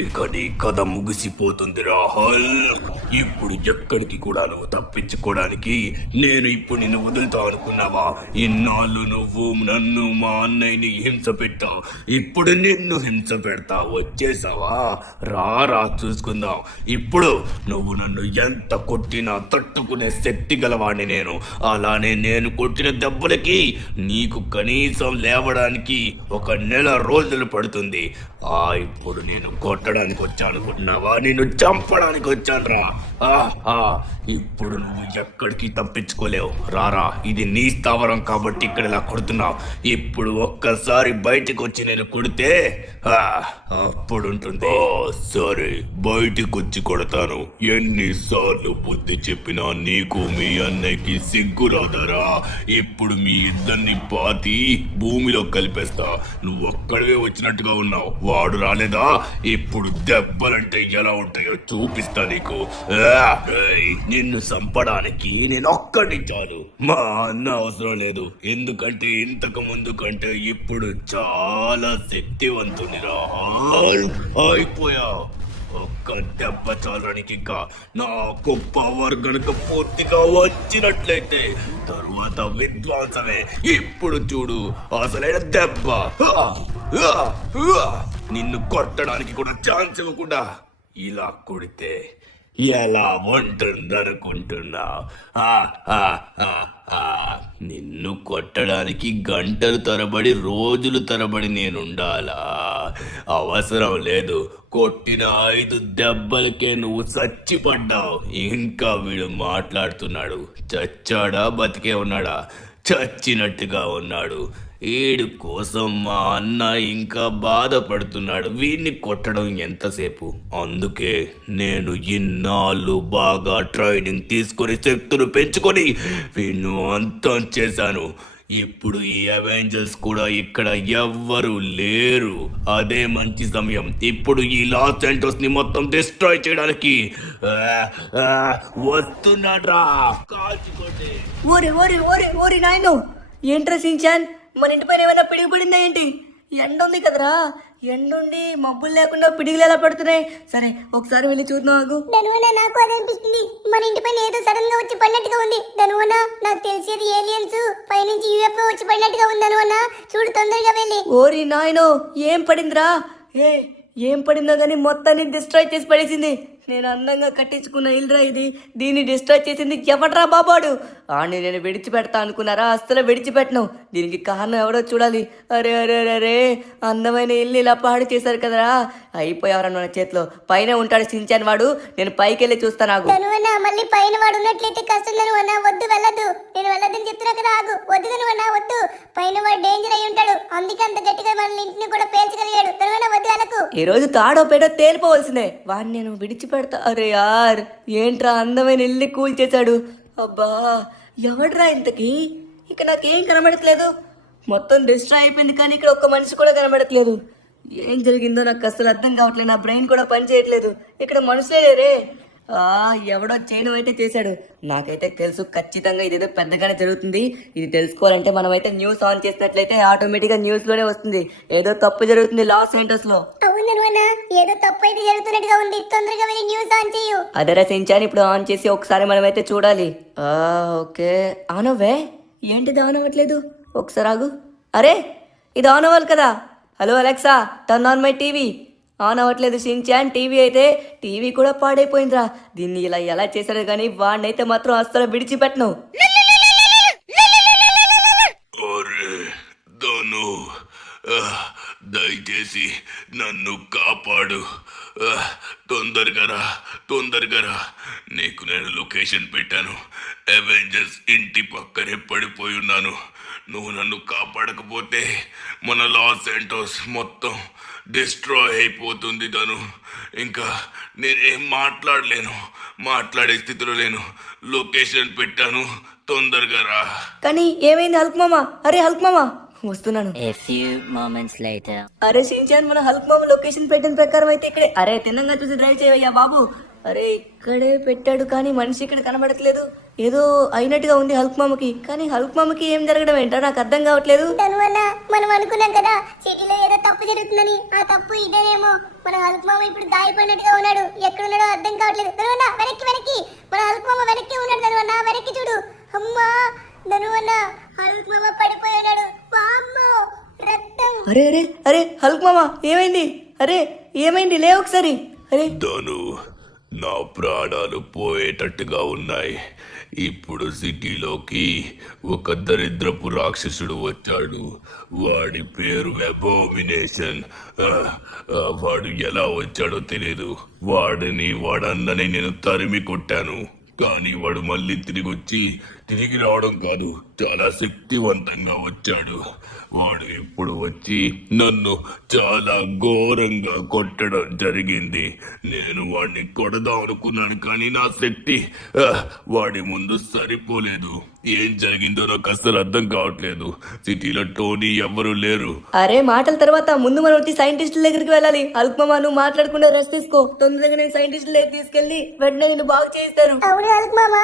ఇక నీ కథ ముగిసిపోతుంది రాహుల్. ఇప్పుడు ఎక్కడికి కూడా నువ్వు తప్పించుకోవడానికి నేను ఇప్పుడు నిన్ను వదులుతా అనుకున్నావా? ఇన్నాళ్ళు నువ్వు నన్ను మా అన్నయ్యని హింస పెట్టావు, ఇప్పుడు నిన్ను హింస పెడతా వచ్చేసావా? రా చూసుకుందాం. ఇప్పుడు నువ్వు నన్ను ఎంత కొట్టినా తట్టుకునే శక్తి గలవాడిని నేను. అలానే నేను కొట్టిన దెబ్బలకి నీకు కనీసం లేవడానికి 1 నెల రోజులు పడుతుంది. ఇప్పుడు నేను కొట్టడానికి వచ్చాను అనుకుంటున్నావా? నిన్ను చంపడానికి వచ్చాను రా. ఇప్పుడు నువ్వు ఎక్కడికి తప్పించుకోలేవు. రారా, ఇది నీ స్థావరం కాబట్టి ఇక్కడ ఇలా కొడుతున్నావు. ఇప్పుడు ఒక్కసారి బయటకు వచ్చి నేను కొడితే అప్పుడు ఉంటుంది. సరే, బయటకు వచ్చి కొడతాను. ఎన్నిసార్లు బుద్ధి చెప్పినా నీకు మీ అన్నయ్యకి సిగ్గు రాదరా? ఇప్పుడు మీ ఇద్దరిని పాతి భూమిలో కలిపేస్తా. నువ్వు ఒక్కడివే వచ్చినట్టుగా ఉన్నావు, వాడు రాలేదా? ఇప్పుడు దెబ్బలంటే ఎలా ఉంటాయో చూపిస్తా నీకు. నిన్ను చంపడానికి నేను ఒక్కడి చాలు, మా అన్న అవసరం లేదు. ఎందుకంటే ఇంతకు ముందు కంటే ఇప్పుడు చాలా శక్తివంతుని రా. అయిపోయా. ఒక్క దెబ్బ చాలడానికి ఇంకా నాకు పవర్ గనుక పూర్తిగా వచ్చినట్లయితే తరువాత విధ్వంసమే. ఇప్పుడు చూడు అసలైన దెబ్బ. నిన్ను కొట్టడానికి కూడా ఛాన్స్ ఇవ్వకుండా ఇలా కొడితే ఎలా ఉంటుందనుకుంటున్నా? నిన్ను కొట్టడానికి గంటలు తరబడి రోజులు తరబడి నేనుండాలా? అవసరం లేదు. కొట్టిన 5 దెబ్బలకే నువ్వు చచ్చిపడ్డావు. ఇంకా వీడు మాట్లాడుతున్నాడు. చచ్చాడా బతికే ఉన్నాడా? చచ్చినట్టుగా ఉన్నాడు. వీడి కోసం మా అన్న ఇంకా బాధపడుతున్నాడు. వీడిని కొట్టడం ఎంతసేపు? అందుకే నేను ఇన్నాళ్ళు బాగా ట్రైనింగ్ తీసుకొని శక్తులు పెంచుకొని వీడిని అంతం చేశాను. ఇప్పుడు ఈ అవెంజర్స్ కూడా ఇక్కడ ఎవ్వరు లేరు. అదే మంచి సమయం. ఇప్పుడు ఈ లాస్ సెంటోస్ ని మొత్తం డిస్ట్రాయ్ చేయడానికి వస్తున్నాడ్రా. కాల్చుకోండి. ఓరి నాయనో, ఏంట్రా సించాన్, మన ఇంటి పైన ఏమైనా పిడుగు పడిందా ఏంటి? ఎండ ఉంది కదరా, ఎండుండి మబ్బులు లేకుండా పిడుగులు ఎలా పడుతున్నాయి? సరే, ఒకసారి వెళ్ళి చూద్దాం. ఆగు. ధనువన, నాకు అదే అనిపిస్తుంది. మన ఇంటి పైన ఏదో సడన్ గా వచ్చి పడినట్టుగా ఉంది. ధనువన, నాకు తెలిసేది ఏలియన్స్ పైనుంచి యూఎఫ్ఓ వచ్చి పడినట్టుగా ఉంది. ధనువన, చూడు, తొందరగా వెళ్ళి. ఓరి నాయనో, ఏం పడిందిరా? ఏం పడిందో కానీ మొత్తాన్ని డిస్ట్రాయ్ చేసి పడేసింది. నేను అందంగా కట్టించుకున్న ఇల్లురా ఇది. దీన్ని డిస్ట్రాయ్ చేసింది ఎవడ్రా బాబాడు? ఆడిని నేను విడిచిపెడతా అనుకున్నారా? అస్సలు విడిచిపెట్టను. దీనికి కారణం ఎవడో చూడాలి. అరే అరే అరే అరే, అందమైన ఇల్లు ఇలా పాడు చేశారు కదరా. అయిపోయావరా నా చేతిలో. పైన ఉంటాడు సించాన్ వాడు. నేను పైకి వెళ్ళి చూస్తాను. ఆగు. ధనువన, మళ్ళీ పైన వాడు ఉన్నట్లయితే కష్టం. ధనువన, వద్దు, వెళ్ళదు. నేను వెళ్ళదని చెప్తున్నా కదా. ఆగు. వద్దు ధనువన, వద్దు. పైన వాడు డేంజర్ అయి ఉంటాడు. అందుకే అంత గట్టిగా మన ఇంటిని కూడా పేల్చగలిగాడు. ధనువన, వద్దు, వెళ్ళకు. ఈ రోజు తాడో పేడో తేలిపోవలసిందే. వాడిని నేను విడిచిపెడతా. అరే యార్, ఏంట్రా అందమైన ఇల్లు కూల్ చేశాడు. అబ్బా, ఎవడ్రా ఇంతకి? ఇక నాకేం కనబడట్లేదు. మొత్తం డిస్ట్రాయ్ అయిపోయింది, కానీ ఇక్కడ ఒక్క మనిషి కూడా కనబడట్లేదు. ఏం జరిగిందో నాకు అసలు అర్థం కావట్లేదు. నా బ్రెయిన్ కూడా పని చేయట్లేదు. ఇక్కడ మనుషులే లేరే. ఎవడో చేయడం అయితే చేశాడు. నాకైతే తెలుసు ఖచ్చితంగా ఇదేదో పెద్దగానే జరుగుతుంది. ఇది తెలుసుకోవాలంటే మనమైతే న్యూస్ ఆన్ చేసినట్లయితే ఆటోమేటిక్గా న్యూస్ లోనే వస్తుంది. ఏదో తప్పు జరుగుతుంది లాస్ ఏంటస్ లో. అవును ధనువన, ఏదో తప్పు అయితే జరుగుతున్నట్టుగా ఉంది. తొందరగా వెళ్ళి న్యూస్ ఆన్ చేయు. అదరా సించాన్, ఇప్పుడు ఆన్ చేసి ఒకసారి మనమైతే చూడాలి. ఓకే, ఆన్ అవ్వే. ఏంటిది ఆన్ అవ్వట్లేదు? ఒకసారి ఆగు. అరే, ఇది ఆన్ అవ్వాలి కదా. Hello Alexa, turn on my TV. On అవ్వట్లేదు సించాన్. టీవీ కూడా పాడైపోయిందిరా. దీన్ని ఇలా ఎలా చేశాడు కానీ వాడినైతే మాత్రం అస్సలు విడిచిపెట్టను. ధను, దయచేసి నన్ను కాపాడు. తొందరగా రా. నీకు నేను లొకేషన్ పెట్టాను. అవెంజర్స్ ఇంటి పక్కనే పడిపోయి ఉన్నాను. నువ్వు నన్ను కాపాడకపోతే మన లాస్ సెంటోస్ మొత్తం డిస్ట్రాయ్ అయిపోతుంది. ధను, ఇంకా నేనేం మాట్లాడే స్థితిలో లేను. లొకేషన్ పెట్టాను, తొందరగా రా. కానీ ఏమైంది హల్క్ మామ? అరే హల్క్ మామ, వస్తున్నాను. A few moments later. అరే షించాన్, మన హల్క్ మామ లొకేషన్ పెట్టిన ప్రకారం అయితే ఇక్కడే. అరే తిన్నంగా చూసి డ్రైవ్ చేయవయ్యా బాబు. అరే ఇక్కడే పెట్టాడు కానీ మనిషి ఇక్కడ కనబడట్లేదు. ఏదో అయినట్టుగా ఉంది హల్క్ మామకి, కానీ హల్క్ మామకి ఏం జరగడం ఏంటో నాకు అర్థం కావట్లేదు. దానివల్ల మనం అనుకున్నాం కదా సిటీలో ఏదో తప్పు జరుగుతుందని, ఆ తప్పు ఇదేనేమో. మన హల్క్ మామ ఇప్పుడు గాయపడినట్టుగా ఉన్నాడు, ఎక్కడున్నాడో అర్థం కావట్లేదు. ధనువన్న వెనక్కి వెనక్కి, మన హల్క్ మామ వెనక్కి ఉన్నాడు. ధనువన్న వెనక్కి చూడు. అమ్మా ధనువన్న, హల్క్ మామ పడిపోయాడు. వామ్మో రక్తం. అరే అరే అరే హల్క్ మామ ఏమైంది? అరే ఏమైంది? లే ఒకసారి. అరే ధను, నా ప్రాణాలు పోయేటట్టుగా ఉన్నాయి. ఇప్పుడు సిటీలోకి ఒక దరిద్రపు రాక్షసుడు వచ్చాడు. వాడి పేరు అబోమినేషన్. వాడు ఎలా వచ్చాడో తెలియదు. వాడన్నని నేను తరిమి కొట్టాను, కానీ వాడు మళ్ళీ తిరిగి రావడం కాదు, చాలా శక్తివంతంగా వచ్చాడు. వాడు ఇప్పుడు వచ్చి నన్ను చాలా ఘోరంగా కొట్టడం జరిగింది. నేను వాడిని కొడదాం అనుకున్నాను, కానీ నా శక్తి వాడి ముందు సరిపోలేదు. ఏం జరిగిందో నాకు అస్సలు అర్థం కావట్లేదు. సిటీలో టోనీ ఎవ్వరూ లేరు. అరే మాటల తర్వాత ముందు మనం వచ్చి సైంటిస్టుల దగ్గరికి వెళ్ళాలి. హల్క్ మామ నువ్వు మాట్లాడకుండా రెస్ట్ తీసుకో. తొందరగా నేను సైంటిస్టుల దగ్గర తీసుకెళ్లి వెంటనే నేను బాగు చేయిస్తాను. అవును హల్క్ మామ,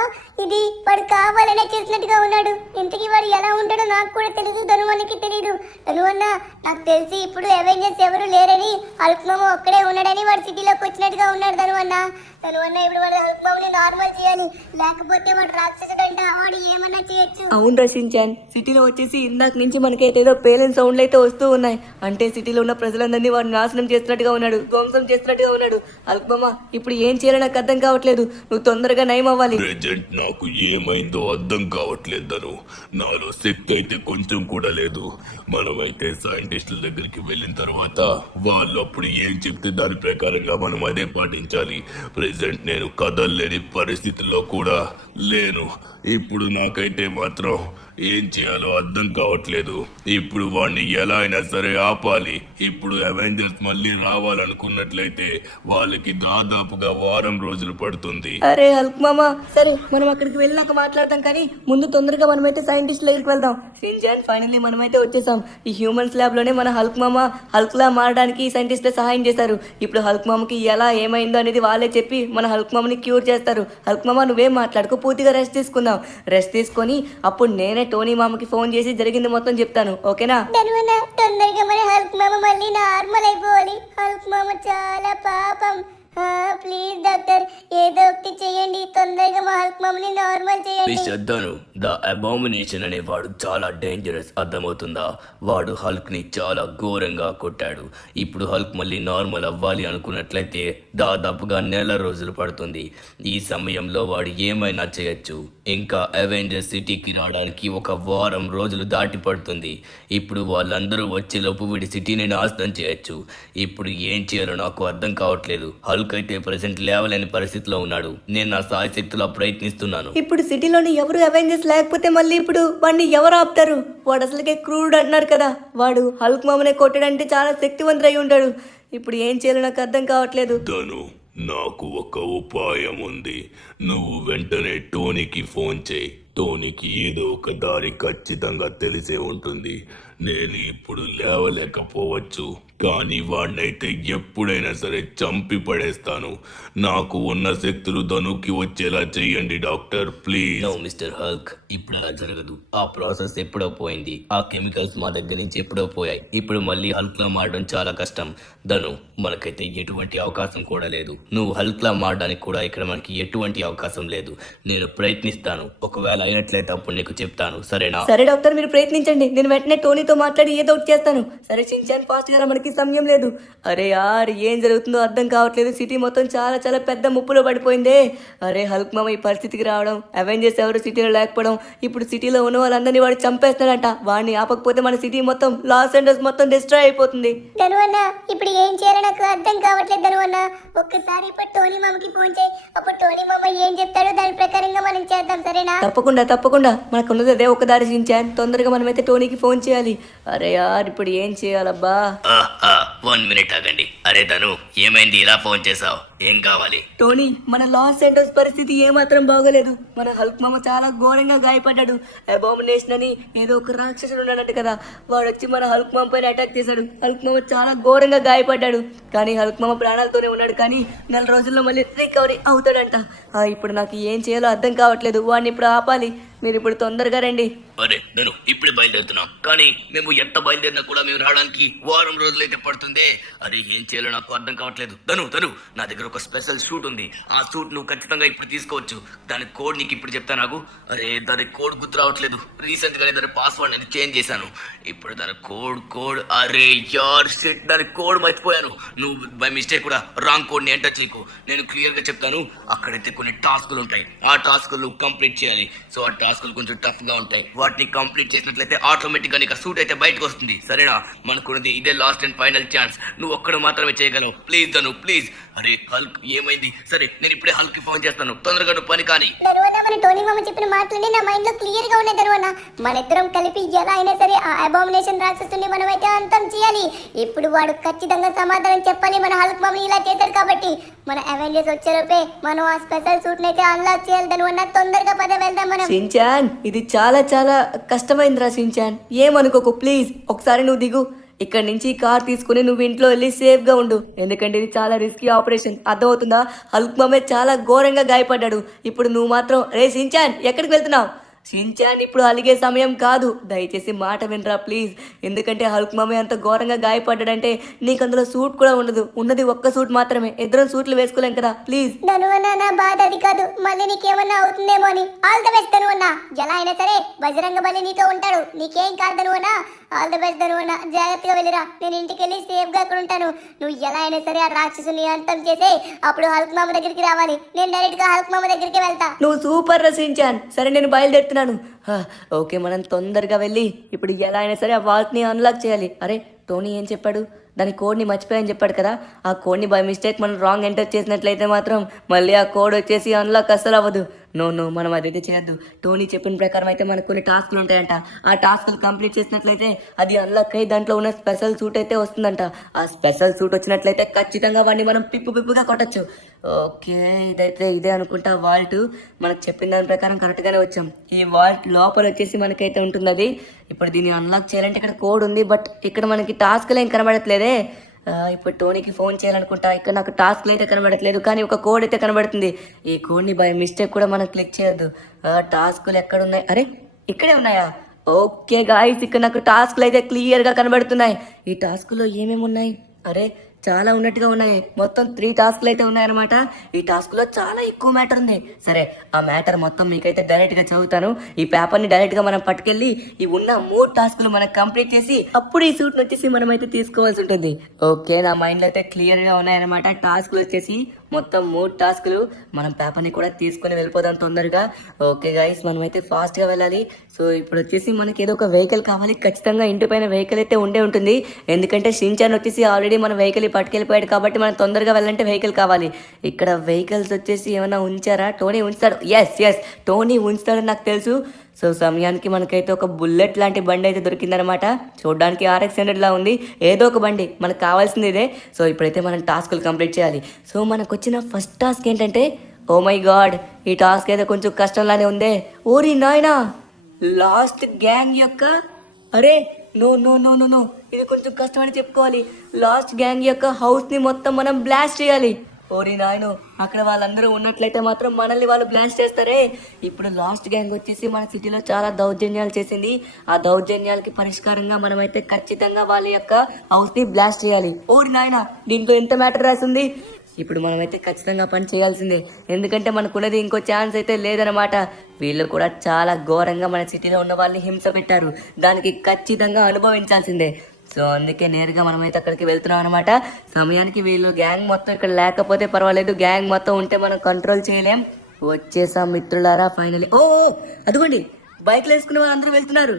ఇది వాడు కావాలనే చేసినట్టుగా ఉన్నాడు. ఇంతకీ వాడు ఎలా ఉంటాడో నాకు కూడా తెలియదు, ధనువన్నకి తెలియదు. ధనువన్న, నాకు తెలిసి ఇప్పుడు అవెంజర్స్ ఎవరు లేరని, హల్క్ మామ ఒక్కడే ఉన్నాడని వాడు సిటీలోకి వచ్చినట్టుగా ఉన్నాడు. ధనువన్న ఇప్పుడు వాడు హల్క్ మామని నార్మల్ చేయాలి, లేకపోతే వాడు రాక్షసుడంట, వాడు ఏమన్నా చేయొచ్చు. అవును రషించాన్, సిటీలో వచ్చేసి ఇందాక నుంచి మనకైతే ఏదో పేలిన సౌండ్లు అయితే వస్తూ ఉన్నాయి. అంటే సిటీలో ఉన్న ప్రజలందరినీ వాడు నాశనం చేస్తున్నట్టుగా ఉన్నాడు, ధ్వంసం చేస్తున్నట్టుగా ఉన్నాడు. హల్క్ మామ ఇప్పుడు ఏం చేయాలో నాకు అర్థం కావట్లేదు. నువ్వు తొందరగా నయం అవ్వాలి. ప్రెజెంట్ నాకు ఏమైందో అర్థం కావట్లేదు ధను. నాలో శక్తి అయితే కొంచెం కూడా లేదు. మనమైతే సైంటిస్టుల దగ్గరికి వెళ్ళిన తర్వాత వాళ్ళు అప్పుడు ఏం చెప్తే దాని ప్రకారంగా మనం అదే పాటించాలి. ప్రెజెంట్ నేను కదలలేని పరిస్థితుల్లో కూడా లేను. ఇప్పుడు నాకైతే మాత్రం ఏం చేయాలో అర్థం కావట్లేదు. ఇప్పుడు వాడిని ఎలా అయినా సరే ఆపాలి. ఇప్పుడు అవెంజర్స్ మళ్ళీ రావాలనుకున్నట్లయితే వాళ్ళకి దాదాపుగా వారం రోజులు పడుతుంది. అరే హల్క్ మామ, సరే మనం అక్కడికి వెళ్ళాక మాట్లాడతాం, కానీ ముందు తొందరగా మనమైతే సైంటిస్ట్ దగ్గరికి వెళ్దాం. షించాన్, ఫైనల్లీ మనమైతే వచ్చేసాం. ఈ హ్యూమన్స్ ల్యాబ్ లోనే మన హల్క్ మామ హల్క్ లా మారడానికి సైంటిస్టులు సహాయం చేశారు. ఇప్పుడు హల్క్ మామకి ఎలా ఏమైందో అనేది వాళ్ళే చెప్పి మన హల్క్ మామని క్యూర్ చేస్తారు. హల్క్ మామ నువ్వేం మాట్లాడుకో, పూర్తిగా రెస్ట్ తీసుకుందాం. రెస్ట్ తీసుకొని అప్పుడు నేనే టోనీ మామకి ఫోన్ చేసి జరిగింది మొత్తం చెప్తాను, ఓకేనా? ధనువన్న తొందరగా మన హల్క్ మామ మళ్ళీ నార్మల్ అయిపోవాలి. హల్క్ మామ చాలా పాపం. ప్లీజ్ డాక్టర్, ఏదో ఒకటి చేయండి, తొందరగా మా హల్క్ మామని నార్మల్ చేయండి. శ్రద్ధను, ద అబామినేషన్ అనేవాడు చాలా డేంజరస్, అర్థమవుతుందా? వాడు హల్క్ ని చాలా ఘోరంగా కొట్టాడు. ఇప్పుడు హల్క్ మళ్ళీ నార్మల్ అవ్వాలి అనుకున్నట్లయితే దాదాపుగా నెల రోజులు పడుతుంది. ఈ సమయంలో వాడు ఏమైనా చేయొచ్చు. ఇంకా అవెంజర్స్ సిటీకి రావడానికి ఒక వారం రోజులు దాటి పడుతుంది. ఇప్పుడు వాళ్ళందరూ వచ్చేలోపు వీడి సిటీని నాశనం చేయొచ్చు. ఇప్పుడు ఏం చేయాలో నాకు అర్థం కావట్లేదు. హల్క్ అయితే ప్రెసెంట్ లేవలేని పరిస్థితిలో ఉన్నాడు. నేను నా సాయశక్తిలో ప్రయత్నిస్తున్నాను. ఇప్పుడు సిటీలోని ఎవరు అవెంజర్స్ లేకపోతే మళ్ళీ ఇప్పుడు వాడిని ఎవరు ఆపుతారు? వాడు అసలుకే క్రూడ్ అంటున్నారు కదా. వాడు హల్క్ మామనే కొట్టడంటే చాలా శక్తివంతుడై ఉంటాడు. ఇప్పుడు ఏం చేయాలో నాకు అర్థం కావట్లేదు. ధను, నాకు ఒక ఉపాయం ఉంది. నువ్వు వెంటనే టోనీకి ఫోన్ చేయి. టోనీకి ఏదో ఒక దారి ఖచ్చితంగా తెలిసే ఉంటుంది. నేను ఇప్పుడు లేవలేకపోవచ్చు, కానీ వాడినైతే ఎప్పుడైనా సరే చంపి పడేస్తాను. నాకు ఉన్న శక్తులు ధనుకి వచ్చేలా చెయ్యండి doctor, please. No mister Hulk, ఇప్పుడు అలా జరగదు. ఆ ప్రాసెస్ ఎప్పుడో పోయింది. ఆ కెమికల్స్ మా దగ్గర నుంచి ఎప్పుడో పోయాయి. ఇప్పుడు మళ్ళీ హల్క్ లా మారడం చాలా కష్టం. ధను, మనకైతే ఎటువంటి అవకాశం కూడా లేదు. నువ్వు హల్క్ లా మారడానికి కూడా ఇక్కడ మనకి ఎటువంటి అవకాశం లేదు. నేను ప్రయత్నిస్తాను, ఒకవేళ అయినట్లయితే అప్పుడు నీకు చెప్తాను, సరేనా? సరే డాక్టర్, మీరు ప్రయత్నించండి. నేను వెంటనే టోనీతో మాట్లాడి ఏదో ఒకటి చేస్తాను. సరే షించాన్, ఫాస్ట్ గా మనకి సమయం లేదు. అరే యార్, ఏం జరుగుతుందో అర్థం కావట్లేదు. సిటీ మొత్తం చాలా చాలా పెద్ద ముప్పులో పడిపోయిందే. అరే హల్క్ మామ ఈ పరిస్థితికి రావడం, అవెంజర్స్ ఎవరు సిటీలో లేకపోవడం, ఇప్పుడు సిటీలో ఉన్న వాళ్ళందరినీ వాడు చంపేస్తాడంట. వాడిని ఆపకపోతే మన సిటీ మొత్తం, లాస్ ఏంజల్స్ మొత్తం డిస్ట్రాయ్ అయిపోతుంది. ధనువన్న ఇప్పుడు ఏం చేయాలో నాకు అర్థం కావట్లేదు. ధనువన్న ఒక్కసారి ఇప్పుడు టోనీ మామకి ఫోన్ చేయి. అప్పుడు టోనీ మామ ఏం చెప్తాడో దాని ప్రకారంగా మనం చేద్దాం, సరేనా? తప్పకుండా తప్పకుండా, మనకున్నది అదే ఒక దారి షించాన్. తొందరగా మనమైతే టోనీకి ఫోన్ చేయాలి. అరే యార్, ఇప్పుడు ఏం చేయాలబ్బా? 1 మినిట్ ఆగండి. అరే ధను, ఏమైంది ఇలా ఫోన్ చేసావు? ఏం కావాలి? టోనీ, మన లాస్ ఏంజల్స్ పరిస్థితి ఏమాత్రం బాగోలేదు. మన హల్క్ మామ చాలా ఘోరంగా గాయపడ్డాడు. అబామినేషన్ అని ఏదో ఒక రాక్షసుడు ఉన్నాడంట కదా, వాడు వచ్చి మన హల్క్ మామ పైన అటాక్ చేశాడు. హల్క్ మామ చాలా ఘోరంగా గాయపడ్డాడు. కానీ హల్క్ మామ ప్రాణాలతోనే ఉన్నాడు. కానీ 4 రోజుల్లో మళ్ళీ రికవరీ అవుతాడంట. ఇప్పుడు నాకు ఏం చేయాలో అర్థం కావట్లేదు. వాడిని ఇప్పుడు ఆపాలి. మీరు ఇప్పుడు తొందరగా రండి. అరే ధను, ఇప్పుడే బయలుదేరుతున్నాం. కానీ మేము ఎంత బయలుదేరినా కూడా మేము రావడానికి వారం రోజులైతే పడుతుంది. అరే ఏం చేయాలో నాకు అర్థం కావట్లేదు. ధను, నా దగ్గర ఒక స్పెషల్ షూట్ ఉంది. ఆ షూట్ నువ్వు ఖచ్చితంగా ఇప్పుడు తీసుకోవచ్చు. దాని కోడ్ నీకు ఇప్పుడు చెప్తా. నాకు అరే దాని కోడ్ గుర్తు రావట్లేదు. రీసెంట్ గానే దాని పాస్వర్డ్ నేను చేంజ్ చేశాను. ఇప్పుడు దాని కోడ్ అరే యార్ షిట్, దాని కోడ్ మర్చిపోయాను. నువ్వు బై మిస్టేక్ కూడా రాంగ్ కోడ్ ని ఎంటర్ చేయకు. నేను క్లియర్ గా చెప్తాను. అక్కడైతే కొన్ని టాస్కులు ఉంటాయి. ఆ టాస్కులు కంప్లీట్ చేయాలి. సో ఆ టాస్కులు కొంచెం టఫ్ గా ఉంటాయి. వాటిని కంప్లీట్ చేసినట్లయితే ఆటోమేటిక్ గా నీకు సూట్ అయితే బయటకు వస్తుంది. సరేనా? మనకున్నది ఇదే లాస్ట్ అండ్ ఫైనల్ ఛాన్స్. నువ్వు ఒక్కడు మాత్రమే చేయగలవు. Please Dhanu, please. అరే హల్క్ ఏమైంది? సరే నేను ఇప్పుడే హల్క్ కి ఫోన్ చేస్తాను. తొందరగా నువ్వు పని కానీ. దరువన్న, మన టోనీ మామ చెప్పిన మాటలన్నీ నా మైండ్ లో క్లియర్ గా ఉన్నాయి దరువన్న. మన ఇద్దరం కలిపి ఎలా అయినా సరే ఆ అబామినేషన్ రాక్షసుని మనమైతే అంతం చేయాలి. ఇప్పుడు వాడు ఖచ్చితంగా సమాధానం చెప్పాలి. మన హల్క్ మామని ఇలా చేశాడు కాబట్టి మన అవెంజర్స్ వచ్చేలోపే మనం ఆ స్పెషల్ సూట్ నైతే అన్లాక్ చేయాలి దరువన్న. తొందరగా పద వెళ్దాం మనం. షించాన్, ఇది చాలా చాలా కష్టమైందిరా షించాన్. ఏమనుకోకు ప్లీజ్. ఒకసారి నువ్వు దిగు. ఇక్కడ నుంచి కార్ తీసుకుని నువ్వు ఇంట్లో వెళ్ళి సేఫ్ గా ఉండు. ఎందుకంటే ఇది చాలా రిస్కీ ఆపరేషన్. అర్థమవుతుందా? హల్క్ మామే చాలా ఘోరంగా గాయపడ్డాడు. ఇప్పుడు నువ్వు మాత్రం రే షించాన్, ఎక్కడికి వెళ్తున్నావు? షించాన్, ఇప్పుడు అలిగే సమయం కాదు. దయచేసి మాట వినరా ప్లీజ్. ఎందుకంటే హల్క్ మామే అంత ఘోరంగా గాయపడ్డాడంటే నీకు అందులో సూట్ కూడా ఉండదు. ఉన్నది ఒక్క సూట్ మాత్రమే. ఇద్దరం సూట్లు వేసుకోలేం కదా ప్లీజ్. ధనువన్న, నా బాధ అది కాదు. మళ్ళీ నీకేమన్నా అవుతుందేమో అని. ఆల్ ద బెస్ట్ ధనువన్న. ఎలా అయినా సరే బజరంగ బలి నీతో ఉంటాడు. నీకేం కాదు ధనువన్న. ఆల్ ద బెస్ట్ ధనువన్న. జాగ్రత్తగా వెళ్ళిరా. నేను ఇంటికి వెళ్ళి సేఫ్ గా అక్కడ ఉంటాను. నువ్వు ఎలా అయినా సరే ఆ రాక్షసుని అంతం చేసే అప్పుడు హల్క్ మామ దగ్గరికి రావాలి. నేను డైరెక్ట్ గా హల్క్ మామ దగ్గరికి వెళ్తా. నువ్వు సూపర్ రా షించాన్. సరే నేను బయలుదేరుతున్నాను. ఓకే, మనం తొందరగా వెళ్ళి ఇప్పుడు ఎలా అయినా సరే ఆ వాల్ట్ని అన్లాక్ చేయాలి. అరే టోనీ ఏం చెప్పాడు? దాని కోడ్ని మర్చిపోయాని చెప్పాడు కదా. ఆ కోడ్ని బై మిస్టేక్ మనం రాంగ్ ఎంటర్ చేసినట్లయితే మాత్రం మళ్ళీ ఆ కోడ్ వచ్చేసి అన్లాక్ అస్సలు అవ్వదు. నో, మనం అదైతే చేయొద్దు. టోనీ చెప్పిన ప్రకారం అయితే మనకు కొన్ని టాస్క్లు ఉంటాయంట. ఆ టాస్క్లు కంప్లీట్ చేసినట్లయితే అది అన్లాక్ అయ్యి దాంట్లో ఉన్న స్పెషల్ సూట్ అయితే వస్తుందంట. ఆ స్పెషల్ సూట్ వచ్చినట్లయితే ఖచ్చితంగా వాడిని మనం పిప్పుగా కొట్టచ్చు. ఓకే, ఇదే అనుకుంటా వాల్ట్. మనకు చెప్పిన దాని ప్రకారం కరెక్ట్గానే వచ్చాం. ఈ వాల్ట్ లోపల వచ్చేసి మనకైతే ఉంటుంది అది. ఇప్పుడు దీన్ని అన్లాక్ చేయాలంటే ఇక్కడ కోడ్ ఉంది. బట్ ఇక్కడ మనకి టాస్క్లు ఏం కనబడట్లేదే. ఇప్పుడు టోనీకి ఫోన్ చేయాలనుకుంటా. ఇక్కడ నాకు టాస్క్లు అయితే కనబడట్లేదు, కానీ ఒక కోడ్ అయితే కనబడుతుంది. ఈ కోడ్ని బై మిస్టేక్ కూడా మనం క్లిక్ చేయొద్దు. టాస్కులు ఎక్కడ ఉన్నాయి? అరే ఇక్కడే ఉన్నాయా? ఓకే గాయ్స్, ఇక్కడ నాకు టాస్క్లు అయితే క్లియర్గా కనబడుతున్నాయి. ఈ టాస్కులో ఏమేమి ఉన్నాయి? అరే చాలా ఉన్నట్టుగా ఉన్నాయి. మొత్తం 3 టాస్క్లు అయితే ఉన్నాయన్నమాట. ఈ టాస్క్లో చాలా ఎక్కువ మ్యాటర్ ఉంది. సరే, ఆ మ్యాటర్ మొత్తం మీకైతే డైరెక్ట్గా చదువుతాను. ఈ పేపర్ని డైరెక్ట్గా మనం పట్టుకెళ్ళి ఈ ఉన్న 3 టాస్క్లు మనం కంప్లీట్ చేసి అప్పుడు ఈ సూట్ని వచ్చేసి మనం అయితే తీసుకోవాల్సి ఉంటుంది. ఓకే, నా మైండ్లో అయితే క్లియర్గా ఉన్నాయన్నమాట. టాస్క్లు వచ్చేసి మొత్తం 3 టాస్క్లు. మనం పేపర్ని కూడా తీసుకొని వెళ్ళిపోదాం తొందరగా. ఓకే గైస్, మనం అయితే ఫాస్ట్గా వెళ్ళాలి. సో ఇప్పుడు వచ్చేసి మనకి ఏదో ఒక వెహికల్ కావాలి. ఖచ్చితంగా ఇంటి పైన వెహికల్ అయితే ఉండే ఉంటుంది. ఎందుకంటే షించాన్ వచ్చేసి ఆల్రెడీ మన వెహికల్ పట్టుకెళ్ళిపోయాడు కాబట్టి మనం తొందరగా వెళ్ళాలంటే వెహికల్ కావాలి. ఇక్కడ వెహికల్స్ వచ్చేసి ఏమైనా ఉంచారా? టోనీ ఉంచుతాడు. ఎస్ టోనీ ఉంచుతాడని నాకు తెలుసు. సో సమయానికి మనకైతే ఒక బుల్లెట్ లాంటి బండి అయితే దొరికిందనమాట. చూడడానికి RX-100 లా ఉంది. ఏదో ఒక బండి మనకు కావాల్సింది ఇదే. సో ఇప్పుడైతే మనం టాస్కులు కంప్లీట్ చేయాలి. సో మనకు వచ్చిన ఫస్ట్ టాస్క్ ఏంటంటే, ఓ మై గాడ్, ఈ టాస్క్ అయితే కొంచెం కష్టంలానే ఉందే. ఓరి నాయనా, లాస్ట్ గ్యాంగ్ యొక్క అరే నో, ఇది కొంచెం కష్టం అని చెప్పుకోవాలి. లాస్ట్ గ్యాంగ్ యొక్క హౌస్ని మొత్తం మనం బ్లాస్ట్ చేయాలి. ఓరి నాయను, అక్కడ వాళ్ళందరూ ఉన్నట్లయితే మాత్రం మనల్ని వాళ్ళు బ్లాస్ట్ చేస్తారే. ఇప్పుడు లాస్ట్ గ్యాంగ్ వచ్చేసి మన సిటీలో చాలా దౌర్జన్యాలు చేసింది. ఆ దౌర్జన్యాలకి పరిష్కారంగా మనమైతే ఖచ్చితంగా వాళ్ళ యొక్క హౌస్ని బ్లాస్ట్ చేయాలి. ఓరి నాయన, దీంట్లో ఎంత మ్యాటర్ రాసింది. ఇప్పుడు మనమైతే ఖచ్చితంగా పని చేయాల్సిందే. ఎందుకంటే మనకున్నది ఇంకో ఛాన్స్ అయితే లేదనమాట. వీళ్ళు కూడా చాలా ఘోరంగా మన సిటీలో ఉన్న వాళ్ళని హింస పెట్టారు. దానికి ఖచ్చితంగా అనుభవించాల్సిందే. సో అందుకే నేరుగా మనమైతే అక్కడికి వెళ్తున్నాం అనమాట. సమయానికి వీళ్ళు గ్యాంగ్ మొత్తం ఇక్కడ లేకపోతే పర్వాలేదు, గ్యాంగ్ మొత్తం ఉంటే మనం కంట్రోల్ చేయలేం. వచ్చేసాం మిత్రులారా ఫైనలీ. ఓ అదిగోండి, బైక్లు వేసుకునే వాళ్ళందరూ వెళ్తున్నారు.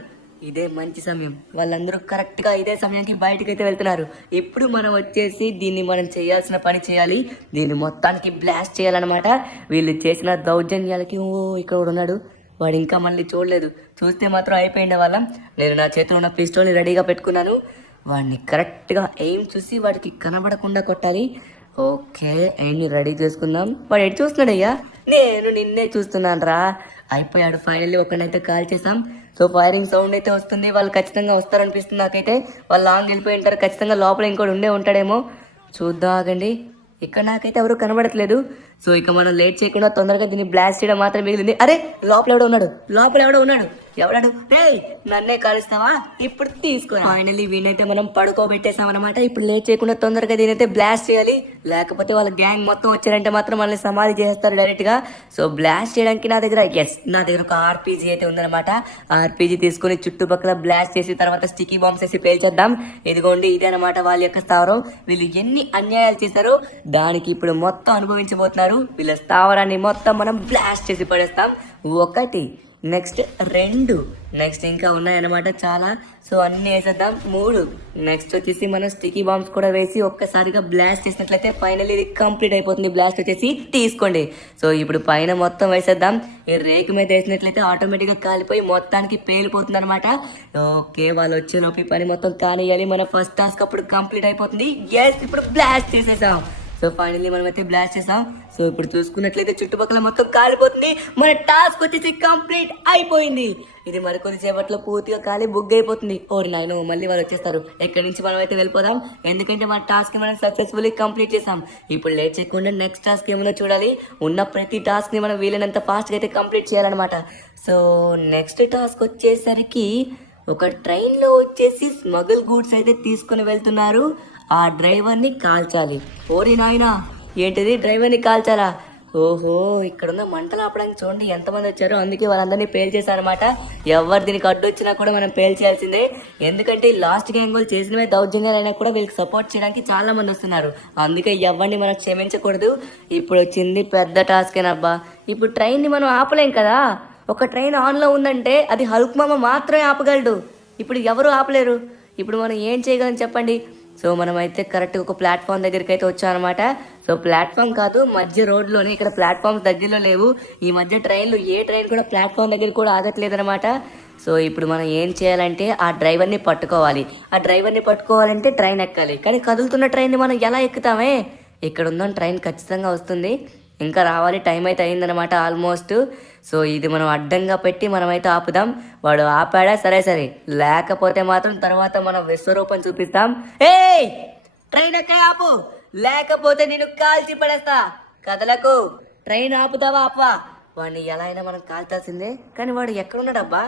ఇదే మంచి సమయం. వాళ్ళందరూ కరెక్ట్గా ఇదే సమయానికి బయటకు అయితే వెళ్తున్నారు. ఇప్పుడు మనం వచ్చేసి దీన్ని మనం చేయాల్సిన పని చేయాలి. దీన్ని మొత్తానికి బ్లాస్ట్ చేయాలన్నమాట. వీళ్ళు చేసిన దౌర్జన్యాలకి ఇక్కడ ఉన్నాడు వాడు, ఇంకా మళ్ళీ చూడలేదు. చూస్తే మాత్రం అయిపోయిండే వాళ్ళం. నేను నా చేతిలో ఉన్న పిస్టోల్ని రెడీగా పెట్టుకున్నాను. వాడిని కరెక్ట్గా ఎయిమ్ చూసి వాడికి కనబడకుండా కొట్టాలి. ఓకే, ఎయిమ్ని రెడీ చేసుకుందాం. వాడు ఎటు చూస్తున్నాడయ్యా? నేను నిన్నే చూస్తున్నాను రా. అయిపోయాడు. ఫైనల్లీ ఒకనైతే కాల్ చేసాం. సో ఫైరింగ్ సౌండ్ అయితే వస్తుంది. వాళ్ళు ఖచ్చితంగా వస్తారనిపిస్తుంది నాకైతే. వాళ్ళు లాంగ్ వెళ్ళిపోయి ఉంటారు. ఖచ్చితంగా లోపల ఇంకోటి ఉండే ఉంటాడేమో. చూద్దాం, ఆగండి. ఇక్కడ నాకైతే ఎవరు కనబడట్లేదు. సో ఇక మనం లేట్ చేయకుండా తొందరగా దీన్ని బ్లాస్ట్ చేయడం మాత్రం మిగిలింది. అరే, లోపల ఎవడో ఉన్నాడు. ఎవడాడు? రే, నన్నే కాలుస్తావా? ఇప్పుడు తీసుకో. ఫైనల్లీ వీనైతే మనం పడుకోబెట్టేసాం అనమాట. ఇప్పుడు లేట్ చేయకుండా తొందరగా దీనైతే బ్లాస్ట్ చేయాలి. లేకపోతే వాళ్ళ గ్యాంగ్ మొత్తం వచ్చారంటే మాత్రం మనల్ని సమాధి చేస్తారు డైరెక్ట్ గా. సో బ్లాస్ట్ చేయడానికి నా దగ్గర ఒక ఆర్పీజీ అయితే ఉందన్నమాట. ఆర్పీజీ తీసుకుని చుట్టుపక్కల బ్లాస్ట్ చేసి తర్వాత స్టికీ బాంబ్స్ వేసి పేల్చేద్దాం. ఇదిగోండి, ఇదే అనమాట వాళ్ళ యొక్క స్థావరం. వీళ్ళు ఎన్ని అన్యాయాలు చేశారో దానికి ఇప్పుడు మొత్తం అనుభవించబోతున్నారు. వీళ్ళ స్థావరాన్ని మొత్తం మనం బ్లాస్ట్ చేసి పడేస్తాం. 1, నెక్స్ట్ 2, నెక్స్ట్ ఇంకా ఉన్నాయన్నమాట చాలా. సో అన్ని వేసేద్దాం. 3, నెక్స్ట్ వచ్చేసి మనం స్టికీ బాంబ్స్ కూడా వేసి ఒక్కసారిగా బ్లాస్ట్ చేసినట్లయితే ఫైనల్లీ ఇది కంప్లీట్ అయిపోతుంది. బ్లాస్ట్ వచ్చేసి తీసుకోండి. సో ఇప్పుడు పైన మొత్తం వేసేద్దాం. ఈ రేకు మీద వేసినట్లయితే ఆటోమేటిక్గా కాలిపోయి మొత్తానికి పేలిపోతుంది అనమాట. ఓకే, వాళ్ళు వచ్చేలోపు పని మొత్తం కానియాలి. మన ఫస్ట్ టాస్క్ అప్పుడు కంప్లీట్ అయిపోతుంది. ఇప్పుడు బ్లాస్ట్ చేసేసాం. సో ఫైనల్లీ మనం అయితే బ్లాస్ట్ చేసాం. సో ఇప్పుడు చూసుకున్నట్లయితే చుట్టుపక్కల మొత్తం కాలిపోతుంది. మన టాస్క్ వచ్చేసి కంప్లీట్ అయిపోయింది. ఇది మరికొద్ది సేపట్లో పూర్తిగా కాలి బుగ్ అయిపోతుంది. ఓరి నాయనో, మళ్ళీ వాళ్ళు వచ్చేస్తారు. ఎక్కడి నుంచి మనం అయితే వెళ్ళిపోదాం, ఎందుకంటే మన టాస్క్ మనం సక్సెస్ఫుల్లీ కంప్లీట్ చేసాం. ఇప్పుడు లేట్ చేయకుండా నెక్స్ట్ టాస్క్ ఏమైనా చూడాలి. ఉన్న ప్రతి టాస్క్ ని మనం వీలైనంత ఫాస్ట్గా అయితే కంప్లీట్ చేయాలన్నమాట. సో నెక్స్ట్ టాస్క్ వచ్చేసరికి ఒక ట్రైన్లో వచ్చేసి స్మగుల్ గూడ్స్ అయితే తీసుకుని వెళ్తున్నారు. ఆ డ్రైవర్ని కాల్చాలి. ఓరి నాయనా, ఏంటిది డ్రైవర్ని కాల్చాలా? ఓహో, ఇక్కడున్న మంటలు ఆపడానికి చూడండి ఎంతమంది వచ్చారో. అందుకే వాళ్ళందరినీ పేల్చేశారనమాట. ఎవరు దీనికి అడ్డు వచ్చినా కూడా మనం పేల్చేయాల్సిందే. ఎందుకంటే లాస్ట్ గ్యాంగ్ వాళ్ళు చేసినవే దౌర్జన్యాలైనా కూడా వీళ్ళకి సపోర్ట్ చేయడానికి చాలా మంది వస్తున్నారు. అందుకే ఎవరిని మనం క్షమించకూడదు. ఇప్పుడు వచ్చింది పెద్ద టాస్కేనబ్బా. ఇప్పుడు ట్రైన్ని మనం ఆపలేం కదా. ఒక ట్రైన్ ఆన్లో ఉందంటే అది హల్క్ మామ మాత్రమే ఆపగలడు. ఇప్పుడు ఎవరు ఆపలేరు. ఇప్పుడు మనం ఏం చేయగలం చెప్పండి. సో మనమైతే కరెక్ట్గా ఒక ప్లాట్ఫామ్ దగ్గరికి అయితే వచ్చామన్నమాట. సో ప్లాట్ఫామ్ కాదు, మధ్య రోడ్లోనే. ఇక్కడ ప్లాట్ఫామ్స్ దగ్గరలో లేవు. ఈ మధ్య ట్రైన్లు ఏ ట్రైన్ కూడా ప్లాట్ఫామ్ దగ్గర కూడా ఆగట్లేదు అనమాట. సో ఇప్పుడు మనం ఏం చేయాలంటే ఆ డ్రైవర్ని పట్టుకోవాలి. ఆ డ్రైవర్ని పట్టుకోవాలంటే ట్రైన్ ఎక్కాలి. కానీ కదులుతున్న ట్రైన్ని మనం ఎలా ఎక్కుతామే? ఇక్కడ ఉన్న ట్రైన్ ఖచ్చితంగా వస్తుంది. ఇంకా రావాలి. టైం అయితే అయిందనమాట ఆల్మోస్ట్. సో ఇది మనం అడ్డంగా పెట్టి మనమైతే ఆపుదాం. వాడు ఆపాడా? సరే, లేకపోతే మాత్రం తర్వాత మనం విశ్వరూపం చూపిస్తాం. ఏయ్, ట్రైన్ ఎక్కడ ఆపు, లేకపోతే నేను కాల్చి పడేస్తా. కదలకు. ట్రైన్ ఆపుతావా? ఆపవా? వాడిని ఎలా అయినా మనం కాల్చాల్సిందే. కానీ వాడు ఎక్కడున్నాడబ్బా?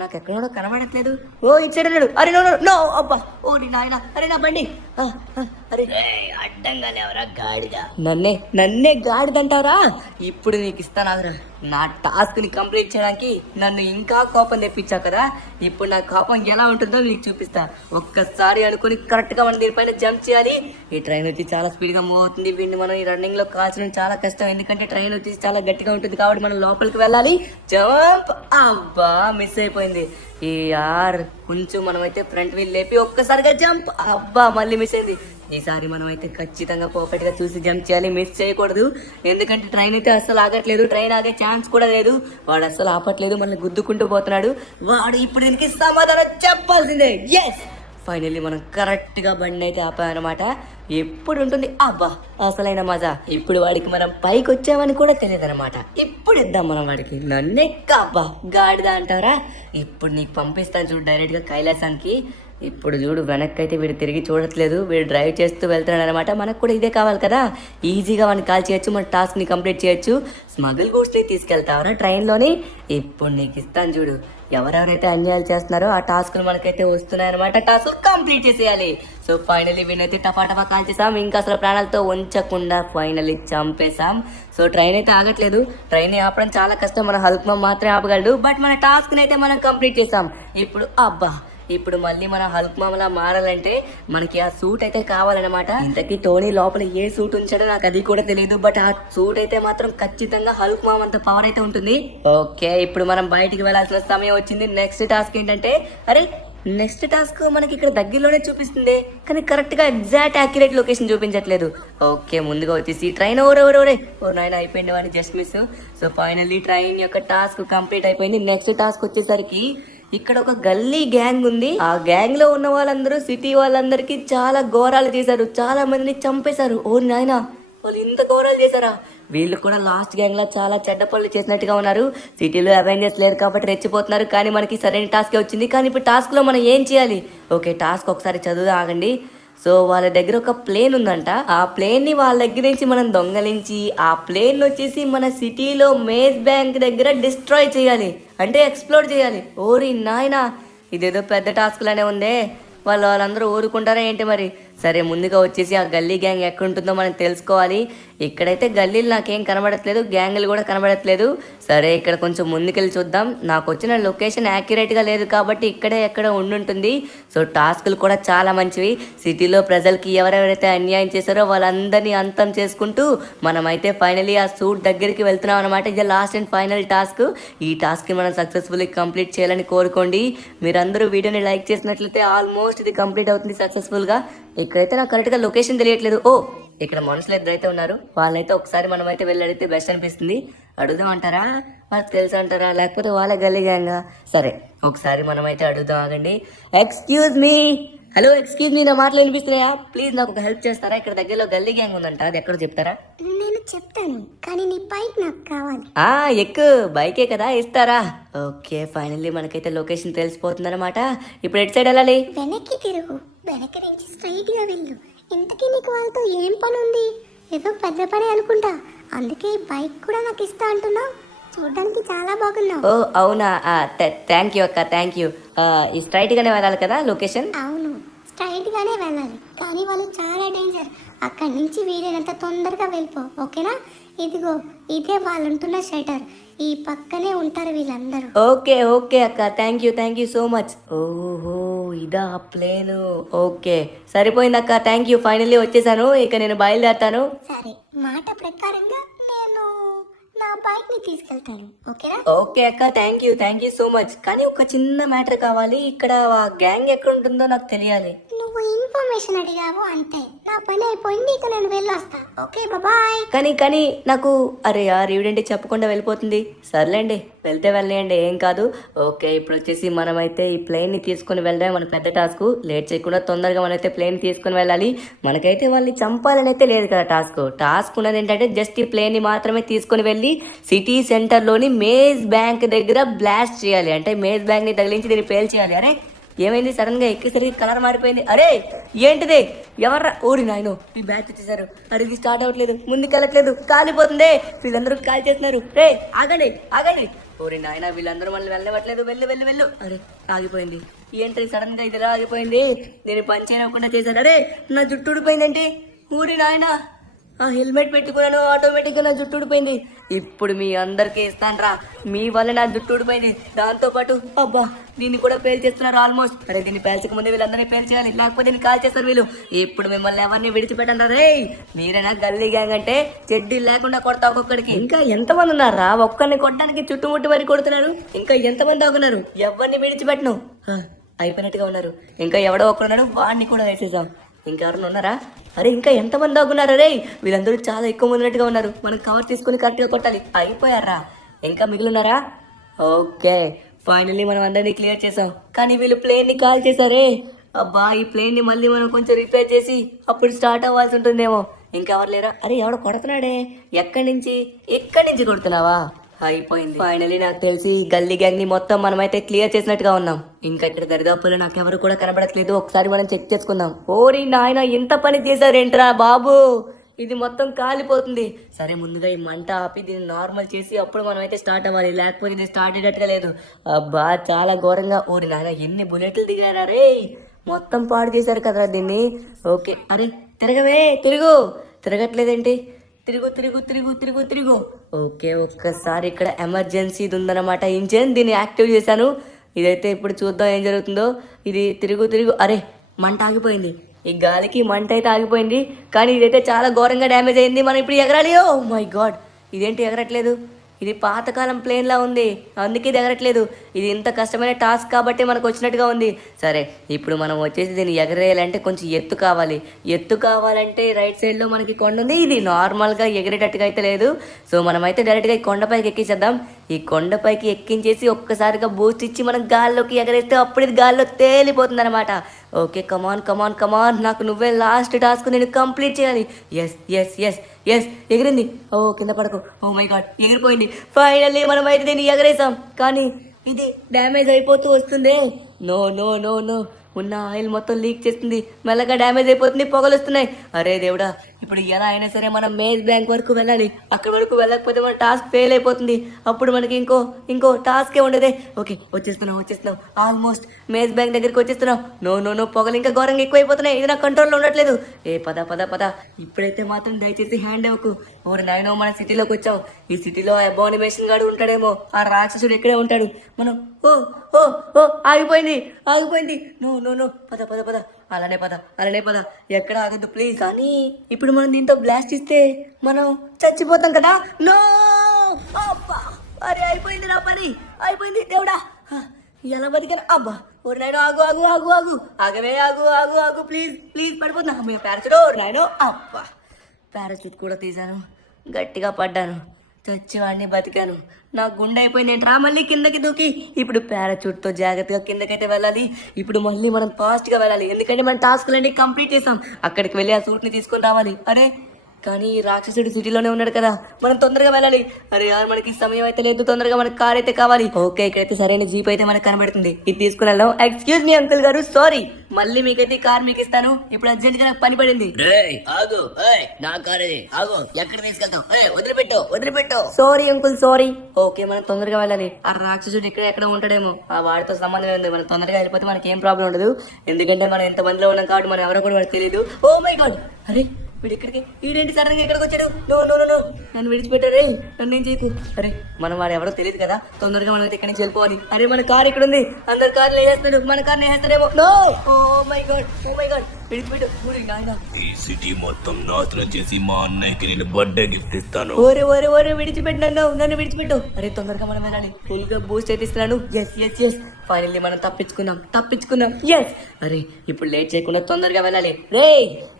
నాకు ఎక్కడో కనబడట్లేదు. ఓ, ఇచ్చాడు. అరే నో అబ్బా. ఓ నీ నాయన. అరే నా బండి. అరే అడ్డంగా లేవరా గాడిగా. నన్నే గాడిదంటావరా? ఇప్పుడు నీకు ఇస్తాను. నా టాస్క్ ని కంప్లీట్ చేయడానికి నన్ను ఇంకా కోపం తెప్పించావు కదా. ఇప్పుడు నా కోపం ఎలా ఉంటుందో నీకు చూపిస్తా. ఒక్కసారి అనుకుని కరెక్ట్ గా మనం దీనిపైన జంప్ చేయాలి. ఈ ట్రైన్ వచ్చి చాలా స్పీడ్ గా మూవ్ అవుతుంది. వీడిని మనం ఈ రన్నింగ్ లో కాల్చడం చాలా కష్టం. ఎందుకంటే ట్రైన్ వచ్చి చాలా గట్టిగా ఉంటుంది కాబట్టి మనం లోపలికి వెళ్ళాలి. జంప్. అబ్బా, మిస్ అయిపోయింది. ఈ యార్, కొంచెం మనమైతే ఫ్రంట్ వీల్ లేపి ఒక్కసారిగా జంప్. అబ్బా, మళ్ళీ మిస్ అయింది. ఈసారి మనం అయితే ఖచ్చితంగా పర్ఫెక్ట్ గా చూసి జంప్ చేయాలి. మిస్ చేయకూడదు. ఎందుకంటే ట్రైన్ అయితే అస్సలు ఆగట్లేదు. ట్రైన్ ఆగే ఛాన్స్ కూడా లేదు. వాడు అస్సలు ఆపట్లేదు. మనల్ని గుద్దుకుంటూ పోతున్నాడు. వాడు ఇప్పుడు దీనికి సమాధానం చెప్పాల్సిందే. ఎస్, ఫైనల్లీ మనం కరెక్ట్ గా బండి అయితే ఆపామన్నమాట. ఎప్పుడు ఉంటుంది అబ్బా అసలైన మజా. ఇప్పుడు వాడికి మనం పైకి వచ్చామని కూడా తెలియదు అనమాట. ఇప్పుడు ఇద్దాం మనం వాడికి. నన్నెక్కబ్బా గాడిదా అంటారా? ఇప్పుడు నీకు పంపిస్తాను చూడు డైరెక్ట్ గా కైలాసానికి. ఇప్పుడు చూడు, వెనక్కి అయితే వీడు తిరిగి చూడట్లేదు. వీడు డ్రైవ్ చేస్తూ వెళ్తున్నాడు అనమాట. మనకు కూడా ఇదే కావాలి కదా. ఈజీగా వాడిని కాల్ చేయొచ్చు, మన టాస్క్ ని కంప్లీట్ చేయొచ్చు. స్మగుల్ గూడ్స్ ని తీసుకెళ్తావరా ట్రైన్లోని? ఇప్పుడు నీకు ఇస్తాను చూడు. ఎవరెవరైతే అన్యాయాలు చేస్తున్నారో ఆ టాస్క్లు మనకైతే వస్తున్నాయి అనమాట. టాస్క్ కంప్లీట్ చేసేయాలి. సో ఫైనల్లీ వీనైతే టపా కాల్ చేసాం. ఇంకా అసలు ప్రాణాలతో ఉంచకుండా ఫైనల్లీ చంపేశాం. సో ట్రైన్ అయితే ఆగట్లేదు. ట్రైన్ ఆపడం చాలా కష్టం. మన హల్క్ మామ మాత్రమే ఆపగలడు. బట్ మన టాస్క్ ని అయితే మనం కంప్లీట్ చేసాం. ఇప్పుడు మళ్ళీ మన హల్క్ మామలా మారాలంటే మనకి ఆ సూట్ అయితే కావాలన్నమాట. ఇంతకీ టోనీ లోపల ఏ సూట్ ఉంచాడో నాకు అది కూడా తెలియదు. బట్ ఆ సూట్ అయితే మాత్రం ఖచ్చితంగా హల్క్ మామ అంత పవర్ అయితే ఉంటుంది. ఓకే, ఇప్పుడు మనం బయటికి వెళ్లాల్సిన సమయం వచ్చింది. నెక్స్ట్ టాస్క్ ఏంటంటే, నెక్స్ట్ టాస్క్ మనకి ఇక్కడ దగ్గరలోనే చూపిస్తుంది, కానీ కరెక్ట్ గా ఎగ్జాక్ట్ యాక్యురేట్ లొకేషన్ చూపించట్లేదు. ఓకే, ముందుగా వచ్చేసి ట్రైన్ ఓ నాయన అయిపోయింది వాడిని, just miss. So finally train యొక్క టాస్క్ కంప్లీట్ అయిపోయింది. నెక్స్ట్ టాస్క్ వచ్చేసరికి ఇక్కడ ఒక గల్లీ గ్యాంగ్ ఉంది. ఆ గ్యాంగ్ లో ఉన్న వాళ్ళందరూ సిటీ వాళ్ళందరికీ చాలా ఘోరాలు చేశారు, చాలా మందిని చంపేశారు. ఓ నాయనా, వాళ్ళు ఇంత ఘోరాలు చేశారా? వీళ్ళు కూడా లాస్ట్ గ్యాంగ్ లా చాలా చెడ్డ పనులు చేసినట్టుగా ఉన్నారు. సిటీలో అవెంజర్స్ లేరు కాబట్టి రెచ్చిపోతున్నారు, కానీ మనకి సరైన టాస్క్ వచ్చింది. కానీ ఇప్పుడు టాస్క్ లో మనం ఏం చేయాలి? ఓకే, టాస్క్ ఒకసారి చదువు ఆగండి. సో వాళ్ళ దగ్గర ఒక ప్లేన్ ఉందంట. ఆ ప్లేన్ ని వాళ్ళ దగ్గర నుంచి మనం దొంగలించి ఆ ప్లేన్ వచ్చేసి మన సిటీలో మేజ్ బ్యాంక్ దగ్గర డిస్ట్రాయ్ చేయాలి, అంటే ఎక్స్ప్లోర్ చేయాలి. ఓరి నాయనా, ఇదేదో పెద్ద టాస్క్ లానే ఉందే. వాళ్ళందరూ ఊరుకుంటారా ఏంటి మరి? సరే, ముందుగా వచ్చేసి ఆ గల్లీ గ్యాంగ్ ఎక్కడ ఉంటుందో మనం తెలుసుకోవాలి. ఇక్కడైతే గల్లీలు నాకేం కనబడట్లేదు, గ్యాంగులు కూడా కనబడట్లేదు. సరే, ఇక్కడ కొంచెం ముందుకెళ్ళి చూద్దాం. నాకు వచ్చిన లొకేషన్ యాక్యురేట్గా లేదు కాబట్టి ఇక్కడే ఎక్కడ ఉండుంటుంది. సో టాస్కులు కూడా చాలా మంచివి. సిటీలో ప్రజలకి ఎవరెవరైతే అన్యాయం చేశారో వాళ్ళందరినీ అంతం చేసుకుంటూ మనమైతే ఫైనలీ ఆ సూట్ దగ్గరికి వెళ్తున్నాం అనమాట. ఇది లాస్ట్ అండ్ ఫైనల్ టాస్క్. ఈ టాస్క్ని మనం సక్సెస్ఫుల్లీ కంప్లీట్ చేయాలని కోరుకోండి. మీరందరూ వీడియోని లైక్ చేసినట్లయితే ఆల్మోస్ట్ ఇది కంప్లీట్ అవుతుంది సక్సెస్ఫుల్గా. ఇక్కడైతే నాకు కరెక్ట్గా లొకేషన్ తెలియట్లేదు. ఓ, ఇక్కడ మనుషులు ఇద్దరైతే ఉన్నారు. వాళ్ళైతే ఒకసారి మనం అయితే వెళ్ళి అడిగితే బెస్ట్ అనిపిస్తుంది. అడుగుదాం అంటారా? వాళ్ళకి తెలుసు అంటారా? లేకపోతే వాళ్ళ గల్లీ గ్యాంగా? సరే, ఒకసారి మనం అయితే అడుగుదాం. ఆగండి. Excuse me. Hello, excuse me, నా మాటలు వినిపిస్తున్నాయా? ప్లీజ్ నాకు ఒక హెల్ప్ చేస్తారా? ఇక్కడ దగ్గరలో గల్లీ గ్యాంగ్ ఉందంట, అది ఎక్కడో చెప్తారా? నేను చెప్తాను, కానీ నీ బైక్ నాకు కావాలి. ఎక్కు, బైకే కదా, ఇస్తారా? ఓకే, ఫైనల్లీ మనకైతే లొకేషన్ తెలిసిపోతుంది అనమాట. ఇప్పుడు ఎటు సైడ్ వెళ్ళాలి? వెనక్కి తిరుగు, వెనక నుంచి స్ట్రైట్ గా వెళ్ళు. ఇంతకీ నీకు వాళ్ళతో ఏం పని ఉంది? ఏదో పెద్ద పని అనుకుంటా, అందుకే ఈ బైక్ కూడా నాకు ఇస్తా అంటున్నావు. చూడడానికి చాలా బాగున్నావు. ఓ అవునా, థ్యాంక్ యూ అక్క, థ్యాంక్ యూ. ఈ స్ట్రైట్ గానే వెళ్ళాలి కదా లొకేషన్? అవును, స్ట్రైట్ గానే వెళ్ళాలి, కానీ వాళ్ళు చాలా డేంజర్. అక్కడి నుంచి వీలైనంత తొందరగా వెళ్ళిపో, ఓకేనా? ఇదిగో, ఇదే వాళ్ళు ఉంటున్న షెటర్. ఈ పక్కనే ఉంటారు వీళ్ళందరూ. ఓకే ఓకే అక్క, థ్యాంక్ యూ సో మచ్. ఓహో, ఇదా ప్లేను. ఓకే, సరిపోయింది అక్క, థ్యాంక్ యూ. ఫైనల్లీ వచ్చేసాను, ఇక నేను బయలుదేరుతాను. సరే, మాట ప్రకారంగా నేను నా బైక్ ని తీసుకెళ్తాను, ఓకేనా? ఓకే అక్క, థ్యాంక్ యూ సో మచ్. కానీ ఒక చిన్న మ్యాటర్ కావాలి. ఇక్కడ ఆ గ్యాంగ్ ఎక్కడ ఉంటుందో నాకు తెలియాలి. నువ్వు ఇన్ఫర్మేషన్ అడిగావు అంతే, నా పని అయిపోయింది, ఇక నేను వెళ్ళొస్తా. Okay, bye. కానీ నాకు అరే యార్, ఈవిడేంటి చెప్పకుండా వెళ్ళిపోతుంది. సర్లేండి, వెళ్తే వెళ్ళండి, ఏం కాదు. ఓకే, ఇప్పుడు వచ్చేసి మనమైతే ఈ ప్లేన్ ని తీసుకుని వెళ్ళడం మన పెద్ద టాస్క్. లేట్ చేయకుండా తొందరగా మనమైతే ప్లేన్ తీసుకుని వెళ్ళాలి. మనకైతే వాళ్ళని చంపాలని అయితే లేదు కదా టాస్క్ ఉన్నది ఏంటంటే జస్ట్ ఈ ప్లేన్ ని మాత్రమే తీసుకుని వెళ్ళి సిటీ సెంటర్ లోని మేజ్ బ్యాంక్ దగ్గర బ్లాస్ట్ చేయాలి, అంటే మేజ్ బ్యాంక్ ని తగిలించి దీన్ని పేల్ చేయాలి. అరే ఏమైంది, సడన్ గా ఎక్కేసరికి కలర్ మారిపోయింది. అరే ఏంటిదే, ఎవర్రా? ఓరి నాయనో, ఈ బ్యాచ్ వచ్చేసారు. అడిగి స్టార్ట్ అవ్వట్లేదు, ముందుకెళ్ళట్లేదు, కాలిపోతుంది. వీళ్ళందరూ కాల్ చేస్తున్నారు. రే ఆగండి. ఓరి నాయన, వీళ్ళందరూ మళ్ళీ వెళ్ళవట్లేదు. వెళ్ళు. అరే ఆగిపోయింది. ఏంటి సడన్ గా ఇదిలా ఆగిపోయింది? నేను పని చేయకుండా చేశాను. అరే నా జుట్టు ఊడిపోయిందేంటి? ఊరి నాయన, ఆ హెల్మెట్ పెట్టుకున్నాను, ఆటోమేటిక్గా నా జుట్టు ఊడిపోయింది. ఇప్పుడు మీ అందరికీ ఇస్తాను, మీ వల్ల నా జుట్టు ఊడిపోయింది. దాంతో పాటు అబ్బా, దీన్ని కూడా పేల్ చేస్తున్నారు ఆల్మోస్ట్. అరే దీన్ని పేల్చక ముందే వీళ్ళందరినీ పేల్ చేయాలి, లేకపోతే దీన్ని కాల్ చేస్తారు వీళ్ళు. ఇప్పుడు మిమ్మల్ని ఎవరిని విడిచిపెట్టండి. రే మీరేనా గల్లీ గ్యాంగ్ అంటే? చెడ్డీ లేకుండా కొడతా ఒక్కొక్కడికి. ఇంకా ఎంతమంది ఉన్నారా? ఒక్కరిని కొట్టడానికి చుట్టుముట్టి మరి కొడుతున్నారు. ఇంకా ఎంతమంది ఆగున్నారు? ఎవరిని విడిచిపెట్టను. అయిపోయినట్టుగా ఉన్నారు. ఇంకా ఎవడో ఒక్కడున్నాడు, వాడిని కూడా వేసేసాం. ఇంకెవరైనా ఉన్నారా? అరే ఇంకా ఎంతమంది దాగున్నారా? రే వీళ్ళందరూ చాలా ఎక్కువ మంది ఉన్నట్టుగా ఉన్నారు. మనం కవర్ తీసుకుని కరెక్ట్గా కొట్టాలి. అయిపోయారా? ఇంకా మిగిలిన్నారా? ఓకే, ఫైనల్లీ మనం అందరినీ క్లియర్ చేసాం. కానీ వీళ్ళు ప్లేన్ని కాల్ చేశారే. అబ్బా, ఈ ప్లేన్ని మళ్ళీ మనం కొంచెం రిపేర్ చేసి అప్పుడు స్టార్ట్ అవ్వాల్సి ఉంటుందేమో. ఇంకెవరు లేరా? అరే ఎవడో కొడుతున్నాడే. ఎక్కడి నుంచి కొడుతున్నావా? అయిపోయింది. ఫైనలీ నాకు తెలిసి గల్లీ గ్యాంగ్ ని మొత్తం మనమైతే క్లియర్ చేసినట్టుగా ఉన్నాం. ఇంకా ఇక్కడ దరిదాపుల్లో నాకెవరు కూడా కనబడట్లేదు. ఒకసారి మనం చెక్ చేసుకుందాం. ఓరి నాయన, ఎంత పని చేశారేంట్రా బాబు, ఇది మొత్తం కాలిపోతుంది. సరే, ముందుగా ఈ మంట ఆపి దీన్ని నార్మల్ చేసి అప్పుడు మనం అయితే స్టార్ట్ అవ్వాలి, లేకపోతే ఇది స్టార్ట్ అయ్యేటట్టుగా లేదు. అబ్బా చాలా ఘోరంగా. ఓరి నాయన, ఎన్ని బుల్లెట్లు దిగారా రే, మొత్తం పాడు చేశారు కదరా దీన్ని. ఓకే, అరే తిరగవే, తిరగట్లేదేంటి? తిరుగు. ఓకే, ఒక్కసారి ఇక్కడ ఎమర్జెన్సీ ఉందన్నమాట ఇంజిన్, దీన్ని యాక్టివ్ చేశాను. ఇదైతే ఇప్పుడు చూద్దాం ఏం జరుగుతుందో. ఇది తిరుగు. అరే మంట ఆగిపోయింది. ఈ గాలికి మంట అయితే ఆగిపోయింది, కానీ ఇదైతే చాలా ఘోరంగా డ్యామేజ్ అయింది. మనం ఇప్పుడు ఎగరాలి. ఓ మై గాడ్, ఇదేంటి ఎగరట్లేదు? ఇది పాతకాలం ప్లేన్లా ఉంది, అందుకే ఇది ఎగరట్లేదు. ఇది ఇంత కష్టమైన టాస్క్ కాబట్టి మనకు వచ్చినట్టుగా ఉంది. సరే, ఇప్పుడు మనం వచ్చేసి దీన్ని ఎగరేయాలంటే కొంచెం ఎత్తు కావాలి. ఎత్తు కావాలంటే రైట్ సైడ్లో మనకి కొండ ఉంది. ఇది నార్మల్గా ఎగిరేటట్టుగా అయితే లేదు. సో మనమైతే డైరెక్ట్గా ఈ కొండపైకి ఎక్కించేద్దాం. ఈ కొండపైకి ఎక్కించేసి ఒక్కసారిగా బూస్ట్ ఇచ్చి మనం గాల్లోకి ఎగరేస్తే అప్పుడు ఇది గాల్లో తేలిపోతుంది అనమాట. ఓకే, కమాన్ కమాన్ కమాన్, నాకు నువ్వే లాస్ట్ టాస్క్, నేను కంప్లీట్ చేయాలి. ఎస్ ఎస్ ఎస్ ఎస్, ఎగిరింది. ఓ కింద పడకు. ఓ మై గాడ్, ఎగిరిపోయింది. ఫైనల్లీ మనం అయితే దీన్ని ఎగరేసాం. కానీ ఇది డ్యామేజ్ అయిపోతూ వస్తుంది. నో నో నో నో, ఉన్న ఆయిల్ మొత్తం లీక్ చేస్తుంది, మెల్లగా డ్యామేజ్ అయిపోతుంది, పొగలు వస్తున్నాయి. అరే దేవుడా, ఇప్పుడు ఎలా అయినా సరే మనం మేజ్ బ్యాంక్ వరకు వెళ్ళాలి. అక్కడి వరకు వెళ్ళకపోతే మన టాస్క్ ఫెయిల్ అయిపోతుంది. అప్పుడు మనకి ఇంకో టాస్కే ఉండదే. ఓకే, వచ్చేస్తున్నాం. ఆల్మోస్ట్ మేజ్ బ్యాంక్ దగ్గరికి వచ్చేస్తున్నాం. నో నో నో, పొగలు ఇంకా ఘోరంగా ఎక్కువైపోతున్నాయి. ఇది నా కంట్రోల్లో ఉండట్లేదు. పద. ఇప్పుడైతే మాత్రం దయచేసి హ్యాండ్ ఇవ్వకు. ఓరు నాయనో, మన సిటీలోకి వచ్చాం. ఈ సిటీలో అబానిమేషన్ గాడు ఉంటాడేమో, ఆ రాక్షసుడు ఇక్కడే ఉంటాడు. మనం ఓ ఆగిపోయింది. నో పద. అలానే పద, ఎక్కడ ఆగద్దు ప్లీజ్. కానీ ఇప్పుడు మనం దీంతో బ్లాస్ట్ ఇస్తే మనం చచ్చిపోతాం కదా. నో, అబ్బా, అరే అయిపోయింది నా పని, అయిపోయింది దేవుడా. ఎలా బతికాను? అబ్బా, ఓరి నాయనో, ఆగు, ఆగవే, ఆగు ప్లీజ్ పడిపోతున్నా. అమ్మయ్య, పారాచూట్. ఓరి నాయనో, అబ్బా, పారాచూట్ కూడా తీశాను, గట్టిగా పడ్డాను, చచ్చివాడిని బతికాను. నా గుండె అయిపోయింది. ఏంట్రా మళ్ళీ కిందకి దూకి. ఇప్పుడు పారాచూట్తో జాగ్రత్తగా కిందకైతే వెళ్ళాలి. ఇప్పుడు మళ్ళీ మనం ఫాస్ట్గా వెళ్ళాలి, ఎందుకంటే మన టాస్క్లన్నీ కంప్లీట్ చేసాం. అక్కడికి వెళ్ళి ఆ సూట్ని తీసుకొని రావాలి. అరే కానీ రాక్షసుడు సిటీలోనే ఉన్నాడు కదా, మనం తొందరగా వెళ్ళాలి. అరే యార్, మనకి సమయం అయితే లేదు, తొందరగా మనకి కార్ అయితే కావాలి. ఓకే, ఇక్కడైతే సరైన జీప్ అయితే మనకు కనబడుతుంది, ఇది తీసుకుని వెళ్దాం. ఎక్స్క్యూజ్ మీ అంకుల్ గారు, సారీ, మళ్ళీ మీకైతే కార్ మీకు ఇస్తాను. ఇప్పుడు అర్జెంట్ గా నాకు పని పడింది. ఆగు, నా కార్ ఇది, ఆగు, ఎక్కడ తీసుకెళ్తావు? వదిలిపెట్టు. Sorry uncle, sorry. ఓకే, మనం తొందరగా వెళ్ళాలి. ఆ రాక్షసుడు ఇక్కడ ఎక్కడ ఉంటాడేమో, ఆ వాడితో సంబంధం ఉంది. మనం తొందరగా వెళ్ళిపోతే మనకి ఏం ప్రాబ్లం ఉండదు, ఎందుకంటే మనం ఎంత మందిలో ఉన్నాం కాబట్టి మనం ఎవరో కూడా మనకు తెలియదు. ఓ మై గాడ్, అరే వీడు ఇక్కడికి, వీడేంటి సడన్ గా ఎక్కడికి వచ్చాడు? నో, నన్ను విడిచిపెట్టారే, నన్ను ఏం చేయకు. అరే మనం వాడు ఎవరో తెలియదు కదా, తొందరగా మనం అయితే ఇక్కడి నుంచి వెళ్ళిపోవాలి. అరే మన కార్ ఇక్కడ ఉంది, అందరు కార్లు వేసేస్తాడు, మన కార్ని వేసేస్తాడేమో. నో, ఓ మై గాడ్, విడిచిపెట్టు. ఈ సిటీ మొత్తం నాశనం చేసి మా అన్నయ్యకి నేను బర్త్డే గిఫ్ట్ ఇస్తాను. ఓరే విడిచిపెట్టు, నన్ను విడిచిపెట్టు. అరే తొందరగా మనం వెళ్ళాలి, ఫుల్ గా బూస్ట్ అయితే ఇస్తున్నాను. ఎస్ ఫైనల్లీ మనం తప్పించుకున్నాం. ఎస్, అరే ఇప్పుడు లేట్ చేయకుండా తొందరగా వెళ్ళాలి. రే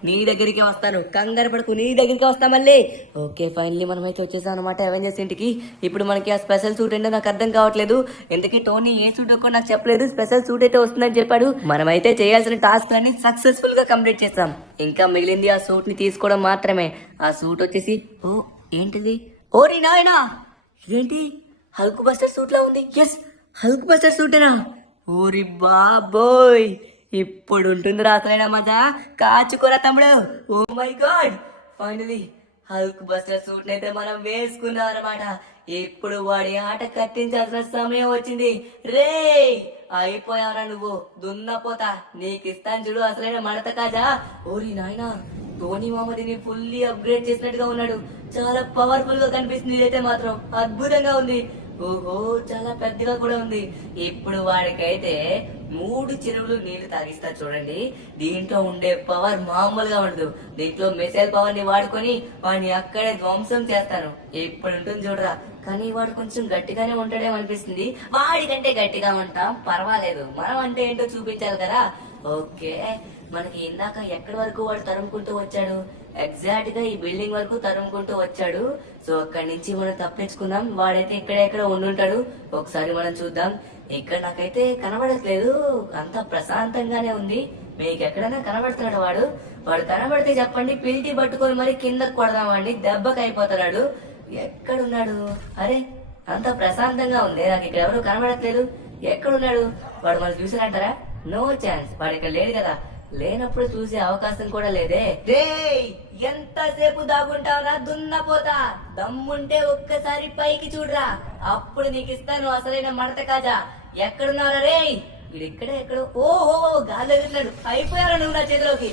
నీ దగ్గరికి వస్తాను, కంగారు పడుకు, నీ దగ్గరికి వస్తా మళ్ళీ. ఓకే, ఫైనల్లీ మనం అయితే వచ్చేసాం అనమాట అవెంజర్స్ ఇంటికి. ఇప్పుడు మనకి ఆ స్పెషల్ సూట్ ఏంటో నాకు అర్థం కావట్లేదు, ఎందుకంటే టోనీ ఏ సూట్ కూడా నాకు చెప్పలేదు. స్పెషల్ సూట్ అయితే వస్తుందని చెప్పాడు. మనమైతే చేయాల్సిన టాస్క్ అన్ని సక్సెస్ఫుల్ గా కంప్లీట్ చేస్తాం. ఇంకా మిగిలింది ఆ సూట్ ని తీసుకోవడం మాత్రమే. ఆ సూట్ వచ్చేసి, ఓ ఏంటిది? ఓరి నాయనా, ఇదేంటి హల్క్ బస్టర్ సూట్ లా ఉంది. ఎస్, హల్క్ బస్టర్ సూటేనా? ఓరి బాబోయ్, ఇప్పుడు ఉంటుందిరా అసలైన మజా. కాచుకోరా తమ్ముడు. Oh my god, finally Hulk buster suit అయితే మనం వేసుకున్నాం అనమాట. ఇప్పుడు వాడి ఆట కట్టించాల్సిన సమయం వచ్చింది. రే అయిపోయావరా నువ్వు దున్నపోతా, నీకు ఇస్తాను చూడు అసలైన మడత కాజా. ఓరి నాయనా, ధోని మామదిని ఫుల్లీ అప్గ్రేడ్ చేసినట్టుగా ఉన్నాడు. చాలా పవర్ఫుల్ గా కనిపిస్తుంది. ఇదైతే మాత్రం అద్భుతంగా ఉంది. ఓహో, చాలా పెద్దగా కూడా ఉంది. ఇప్పుడు వాడికైతే 3 చెరువులు నీళ్లు తాగిస్తా చూడండి. దీంట్లో ఉండే పవర్ మామూలుగా ఉండదు. దీంట్లో మిసైల్ పవర్ ని వాడుకొని వాడిని అక్కడే ధ్వంసం చేస్తాను. ఇప్పుడు ఉంటుంది చూడరా. కానీ వాడు కొంచెం గట్టిగానే ఉంటాడేమో అనిపిస్తుంది. వాడికంటే గట్టిగా ఉంటాం, పర్వాలేదు. మనం అంటే ఏంటో చూపించాలి కదా. ఓకే, మనకి ఇందాక ఎక్కడి వరకు వాడు తరుముకుంటూ వచ్చాడు? ఎగ్జాక్ట్ గా ఈ బిల్డింగ్ వరకు తరుముకుంటూ వచ్చాడు. సో అక్కడి నుంచి మనం తప్పించుకున్నాం. వాడైతే ఇక్కడెక్కడ ఉండుంటాడు, ఒకసారి మనం చూద్దాం. ఇక్కడ నాకైతే కనబడట్లేదు, అంతా ప్రశాంతంగానే ఉంది. మీకు ఎక్కడైనా కనబడుతున్నాడు వాడు కనబడితే చెప్పండి, పిలిచి పట్టుకొని మరి కిందకు కొడదామండి, దెబ్బకి అయిపోతున్నాడు. ఎక్కడున్నాడు? అరే అంతా ప్రశాంతంగా ఉంది, నాకు ఇక్కడ ఎవరు కనబడట్లేదు. ఎక్కడున్నాడు వాడు? మనం చూసానంటారా? నో ఛాన్స్, వాడు ఇక్కడ లేడు కదా. లేనప్పుడు చూసే అవకాశం కూడా లేదే. ఎంతసేపు దాగుంటావురా దున్నపోతా? దమ్ముంటే ఒక్కసారి పైకి చూడరా, అప్పుడు నీకు ఇస్తాను అసలైన మడత కాజా. ఎక్కడున్నారా రే? వీడు ఇక్కడే ఎక్కడో. ఓహో, గాలి ఎగురుతున్నాడు. అయిపోయారా నువ్వు నా చేతిలోకి?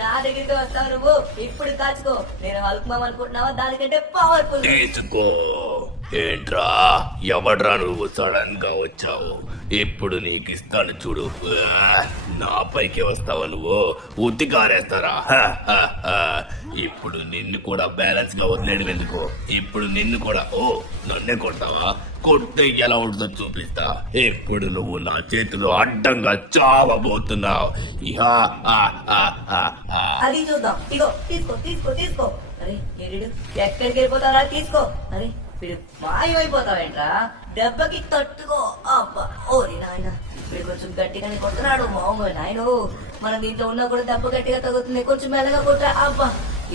నా దగ్గరికి వస్తావు నువ్వు? ఇప్పుడు కాచుకో. నేను హల్క్ మామ్ అనుకుంటున్నావా? దానికంటే పవర్ఫుల్. ఏంట్రా ఎవడ్రా నువ్వు సడన్ గా వచ్చావు? ఇప్పుడు నీకు ఇస్తాను చూడు. నా పైకి వస్తావా నువ్వు? ఉత్తి కారేస్తారా? ఇప్పుడు నిన్ను కూడా బ్యాలెన్స్ గా వదిలేడు ఎందుకు? ఇప్పుడు నిన్ను కూడా నన్నే కొడతావా? కొడితే ఎలా ఉంటుందో చూపిస్తా. ఇప్పుడు నువ్వు నా చేతిలో అడ్డంగా చావబోతున్నావు. అది చూద్దాం. ఇగో తీసుకో తీసుకో తీసుకో. అరే ఏడు ఎక్కడికి వెళ్ళిపోతారా? తీసుకో. అరే వీడు మాయమైపోతావేంట్రా? దెబ్బకి తట్టుకో. అబ్బా ఓరి నాయన, వీడు కొంచెం గట్టిగానే కొడుతున్నాడు. మామూలు నాయన, మన దీంట్లో ఉన్నా కూడా దెబ్బ గట్టిగా తగ్గుతుంది. కొంచెం మెల్లగా కొట్టా. అబ్బా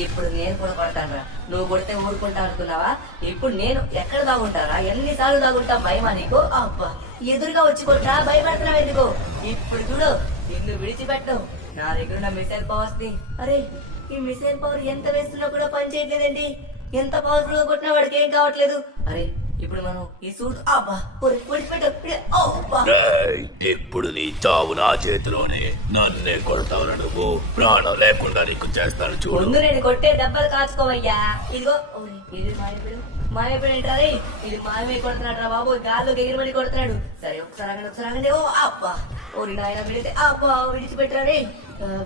ఇప్పుడు నేను కూడా కొడతానురా. నువ్వు కొడితే ఊరుకుంటా అనుకున్నావా? ఇప్పుడు నేను ఎక్కడ దాగుంటారా? ఎన్నిసార్లు దాగుంటా? భయమా నీకు? అబ్బా ఎదురుగా వచ్చి కొట్టా భయపడుతున్నావు ఎందుకు? ఇప్పుడు చూడు, నిన్ను విడిచిపెట్టవు. నా దగ్గర ఉన్న మిసైల్ పవర్స్ ని. అరే ఈ మిసైల్ పవర్ ఎంత వేస్తున్నా కూడా పని చేయట్లేదండి. ఎంత పవర్ఫుల్ గా కొట్టినా వాడికి ఏం కావట్లేదు. అరే ఇప్పుడు మనం ఈ సూట్ ఇప్పుడు నీ చావు నా చేతిలోనే. నన్నే కొడతావు నువ్వు. ప్రాణం లేకుండా నీకు చేస్తాను చూడు. ముందు నేను కొట్టే దెబ్బలు కాచుకోవయ్యా. ఇదిగో ఇది మాయపడి ఏంటారే? ఇది మాయమే కొడుతున్నాడు రా బాబు. గాల్లోకి ఎగిరిబడి కొడుతున్నాడు. సరే ఒకసారి ఆగండి, ఒకసారి ఆగండి. అబ్బా ఓరి నాయన విడితే అబ్బా విడిచిపెట్టారే.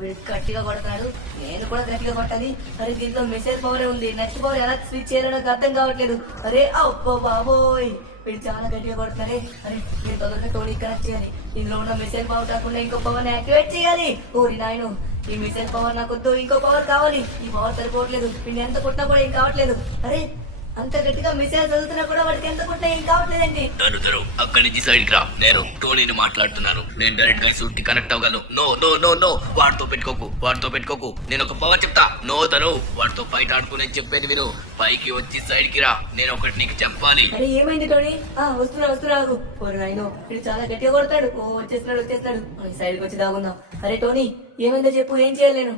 వీడు గట్టిగా కొడతాడు, నేను కూడా గట్టిగా కొట్టాలి. అరే దీంట్లో మిసైల్ పవర్ ఉంది. నెక్స్ట్ పవర్ ఎలా స్విచ్ చేయాలో నాకు అర్థం కావట్లేదు. అరే అబ్బో బాబోయ్, వీడు చాలా గట్టిగా కొడతారే. అరే నేను తొందరగా టోనీ కనెక్ట్ చేయాలి. ఇందులో ఉన్న మిసైల్ పవర్ కాకుండా ఇంకో పవర్ ని యాక్టివేట్ చేయాలి. ఓరి నాయను, ఈ మిసైల్ పవర్ నాకు వద్దు, ఇంకో పవర్ కావాలి. ఈ పవర్ సరిపోవట్లేదు. వీడిని ఎంత కొట్టినా కూడా ఏం కావట్లేదు. అరే అంత గట్టిగా మిసైల్ చదువుతున్నా కూడా వాడికి ఎంత కొట్టినా ఏం కావట్లేదండి. అక్కడి నుంచి సైడ్ రా. నేను టోనీని మాట్లాడుతున్నాను. నేను డైరెక్ట్ గా సూట్ కి కనెక్ట్ అవ్వగలను. నో నో నో నో, వాడితో పెట్టుకోకు. నేను ఒక పవర్ చెప్తా. నో తను వాడితో బయట ఆడుకుని చెప్పేది విను. పైకి వచ్చి సైడ్ కి రా. నేను ఒకటి నీకు చెప్పాలి. అరే ఏమైంది టోనీ? వస్తున్నా. నాయనో వీడు చాలా గట్టిగా కొడతాడు. వచ్చేస్తున్నాడు. సైడ్ కి వచ్చి దాగుందాం. అరే టోనీ ఏమైందో చెప్పు, ఏం చేయలేను.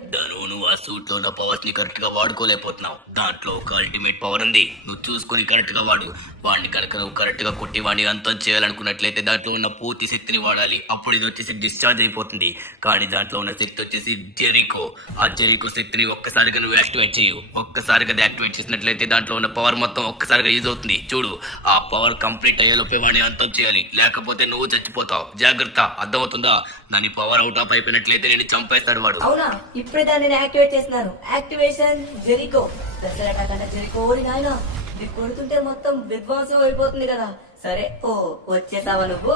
నువ్వు ఆ సూట్ లో ఉన్న పవర్స్ ని కరెక్ట్ గా వాడుకోలేకపోతున్నావు. దాంట్లో ఒక అల్టిమేట్ పవర్ ఉంది. నువ్వు చూసుకుని కరెక్ట్ గా వాడు. వాడిని కనుక నువ్వు కరెక్ట్ గా కొట్టి వాడిని అంతం చేయాలనుకున్నట్లయితే దాంట్లో ఉన్న పూర్తి శక్తిని వాడాలి. అప్పుడు ఇది వచ్చేసి డిశ్చార్జ్ అయిపోతుంది. కానీ దాంట్లో ఉన్న శక్తి వచ్చేసి జెరికో. ఆ జెరికో శక్తిని ఒక్కసారిగా నువ్వు యాక్టివేట్ చేయు. ఒక్కసారిగా యాక్టివేట్ చేసినట్లయితే దాంట్లో ఉన్న పవర్ మొత్తం ఒక్కసారిగా యూజ్ అవుతుంది. చూడు, ఆ పవర్ కంప్లీట్ అయ్యేలోపే వాడిని అంతం చేయాలి. లేకపోతే నువ్వు చచ్చిపోతావు. జాగ్రత్త, అర్థమవుతుందా? దాని పవర్ అవుట్ ఆఫ్ అయిపోయినట్లయితే నేను చంపేస్తాడు వాడు. అవునా? ఇప్పుడే దాన్ని నేను యాక్టివేట్ చేస్తున్నాను. Activation Jericho. జెరికో నాయన, ఇది కొడుతుంటే మొత్తం విధ్వంసం అయిపోతుంది కదా. సరే వచ్చేసావా నువ్వు?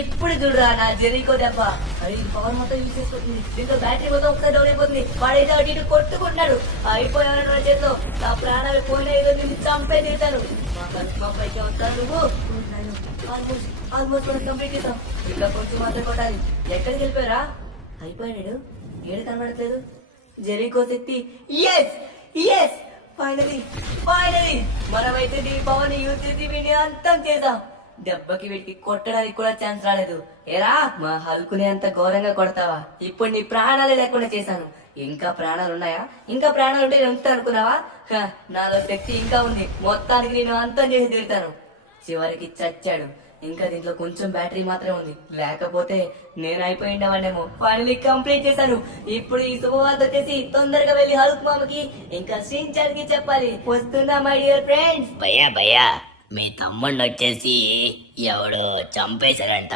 ఇప్పుడు చూడరా నా జెరికో దెబ్బ. అది పవర్ మొత్తం యూజ్ చేసుకుంటుంది. దీంతో బ్యాటరీ మొత్తం ఒకసారి డౌన్ అయిపోతుంది. వాడైతే అటు ఇటు కొట్టుకుంటున్నాడు. అయిపోయాడు నా చేతిలో. నా ప్రాణాలు పోయిన నిన్ను చంపే తీరుతాను. మా పైకి వస్తాను నువ్వు. ఆల్మోస్ట్ మనం కంప్లీట్ చేసాం. ఇంకా కొంచెం మాత్రం కొట్టాలి. ఎక్కడికి వెళ్ళిపోయారా? అయిపోయాడు. ఏడు కనబడట్లేదు. జెరికో శక్తి. ఎస్ ఫైనలీ మనమైతే దీని పవర్ ని యూజ్ చేసి వీడిని అంతం చేద్దాం. దెబ్బకి వీటికి కొట్టడానికి కూడా ఛాన్స్ రాలేదు. ఏరా మా హల్కుని అంత ఘోరంగా కొడతావా? ఇప్పుడు నీ ప్రాణాలే లేకుండా చేశాను. ఇంకా ప్రాణాలు ఉన్నాయా? ఇంకా ప్రాణాలు ఉంటే నేను ఉంటాను అనుకున్నావా? నాలో శక్తి ఇంకా ఉంది. మొత్తానికి నేను అంతం చేసి తీరుతాను. చివరికి చచ్చాడు. ఇంకా దీంట్లో కొంచెం బ్యాటరీ మాత్రమే ఉంది. లేకపోతే నేను అయిపోయిండేవాడేమో. ఫైనలీ కంప్లీట్ చేశాను. ఇప్పుడు ఈ శుభవార్త వచ్చేసి తొందరగా వెళ్ళి హల్క్ మామకి ఇంకా షిన్చాన్ కి చెప్పాలి. వస్తున్నా మై డియర్ ఫ్రెండ్స్. భయ్యా మీ తమ్ముడిని వచ్చేసి ఎవడో చంపేశాడంట.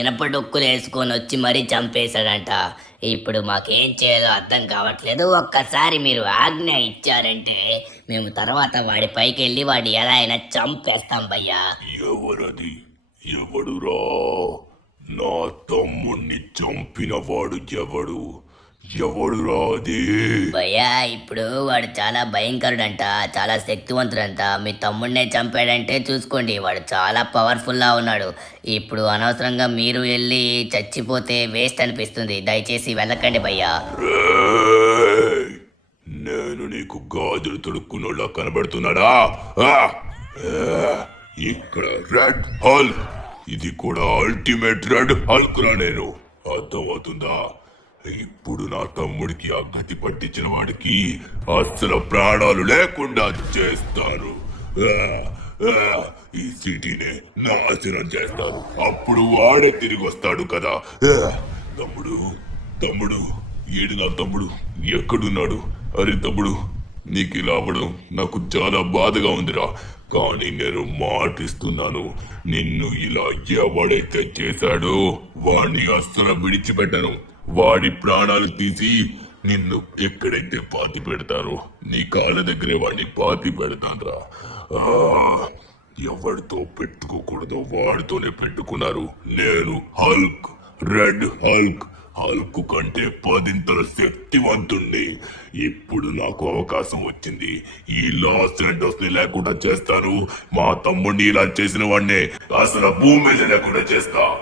ఇనప డొక్కులు వేసుకొని వచ్చి మరీ చంపేశాడంట. ఇప్పుడు మాకేం చేయాలో అర్థం కావట్లేదు. ఒక్కసారి మీరు ఆజ్ఞ ఇచ్చారంటే మేము తర్వాత వాడి పైకి వెళ్ళి వాడిని ఎలా అయినా చంపేస్తాం భయ్యా. ఎవరది? ఎవడురా? నా తమ్ముణ్ణి చంపిన వాడు ఎవడురా అది? భయ్యా ఇప్పుడు వాడు చాలా భయంకరుడంట, చాలా శక్తివంతుడంట. మీ తమ్ముడినే చంపాడంటే చూసుకోండి, వాడు చాలా పవర్ఫుల్ లా ఉన్నాడు. ఇప్పుడు అనవసరంగా మీరు వెళ్ళి చచ్చిపోతే వేస్ట్ అనిపిస్తుంది. దయచేసి వెళ్ళకండి భయ్యా. నేను నీకు గాజులు తొడుక్కున్నోళ్ళ కనబడుతున్నాడా? ఇక్కడ రెడ్ హల్క్. ఇది కూడా అల్టిమేట్ రెడ్ హల్క్ రా నేను. అర్థమవుతుందా? ఇప్పుడు నా తమ్ముడికి ఆ గతి పట్టించిన వాడికి అస్సలు ప్రాణాలు లేకుండా చేస్తాను. ఈ సిటీనే నాశనం చేస్తాను. అప్పుడు వాడే తిరిగి వస్తాడు కదా. తమ్ముడు ఏడు నా తమ్ముడు ఎక్కడున్నాడు? అరే తమ్ముడు, నీకు ఇలా అవ్వడం నాకు చాలా బాధగా ఉందిరా. కానీ నేను మాటిస్తున్నాను, నిన్ను ఇలా ఎవడైతే చేశాడో వాణ్ణి అస్సలు విడిచిపెట్టను. వాడి ప్రాణాలు తీసి నిన్ను ఎక్కడైతే పాతి పెడతారో నీ కాళ్ళ దగ్గరే వాడిని పాతి పెడతాన్రా. ఎవరితో పెట్టుకోకూడదో వాడితోనే పెట్టుకున్నారు. నేను హల్క్, రెడ్ హల్క్. హల్క్ కంటే 10 శక్తివంతుణ్ణి. ఇప్పుడు నాకు అవకాశం వచ్చింది. ఈ లాస్ ఏంజల్స్ ని లేకుండా చేస్తాను. మా తమ్ముడిని ఇలా చేసిన వాడినే అసలు భూమి మీద లేకుండా చేస్తా.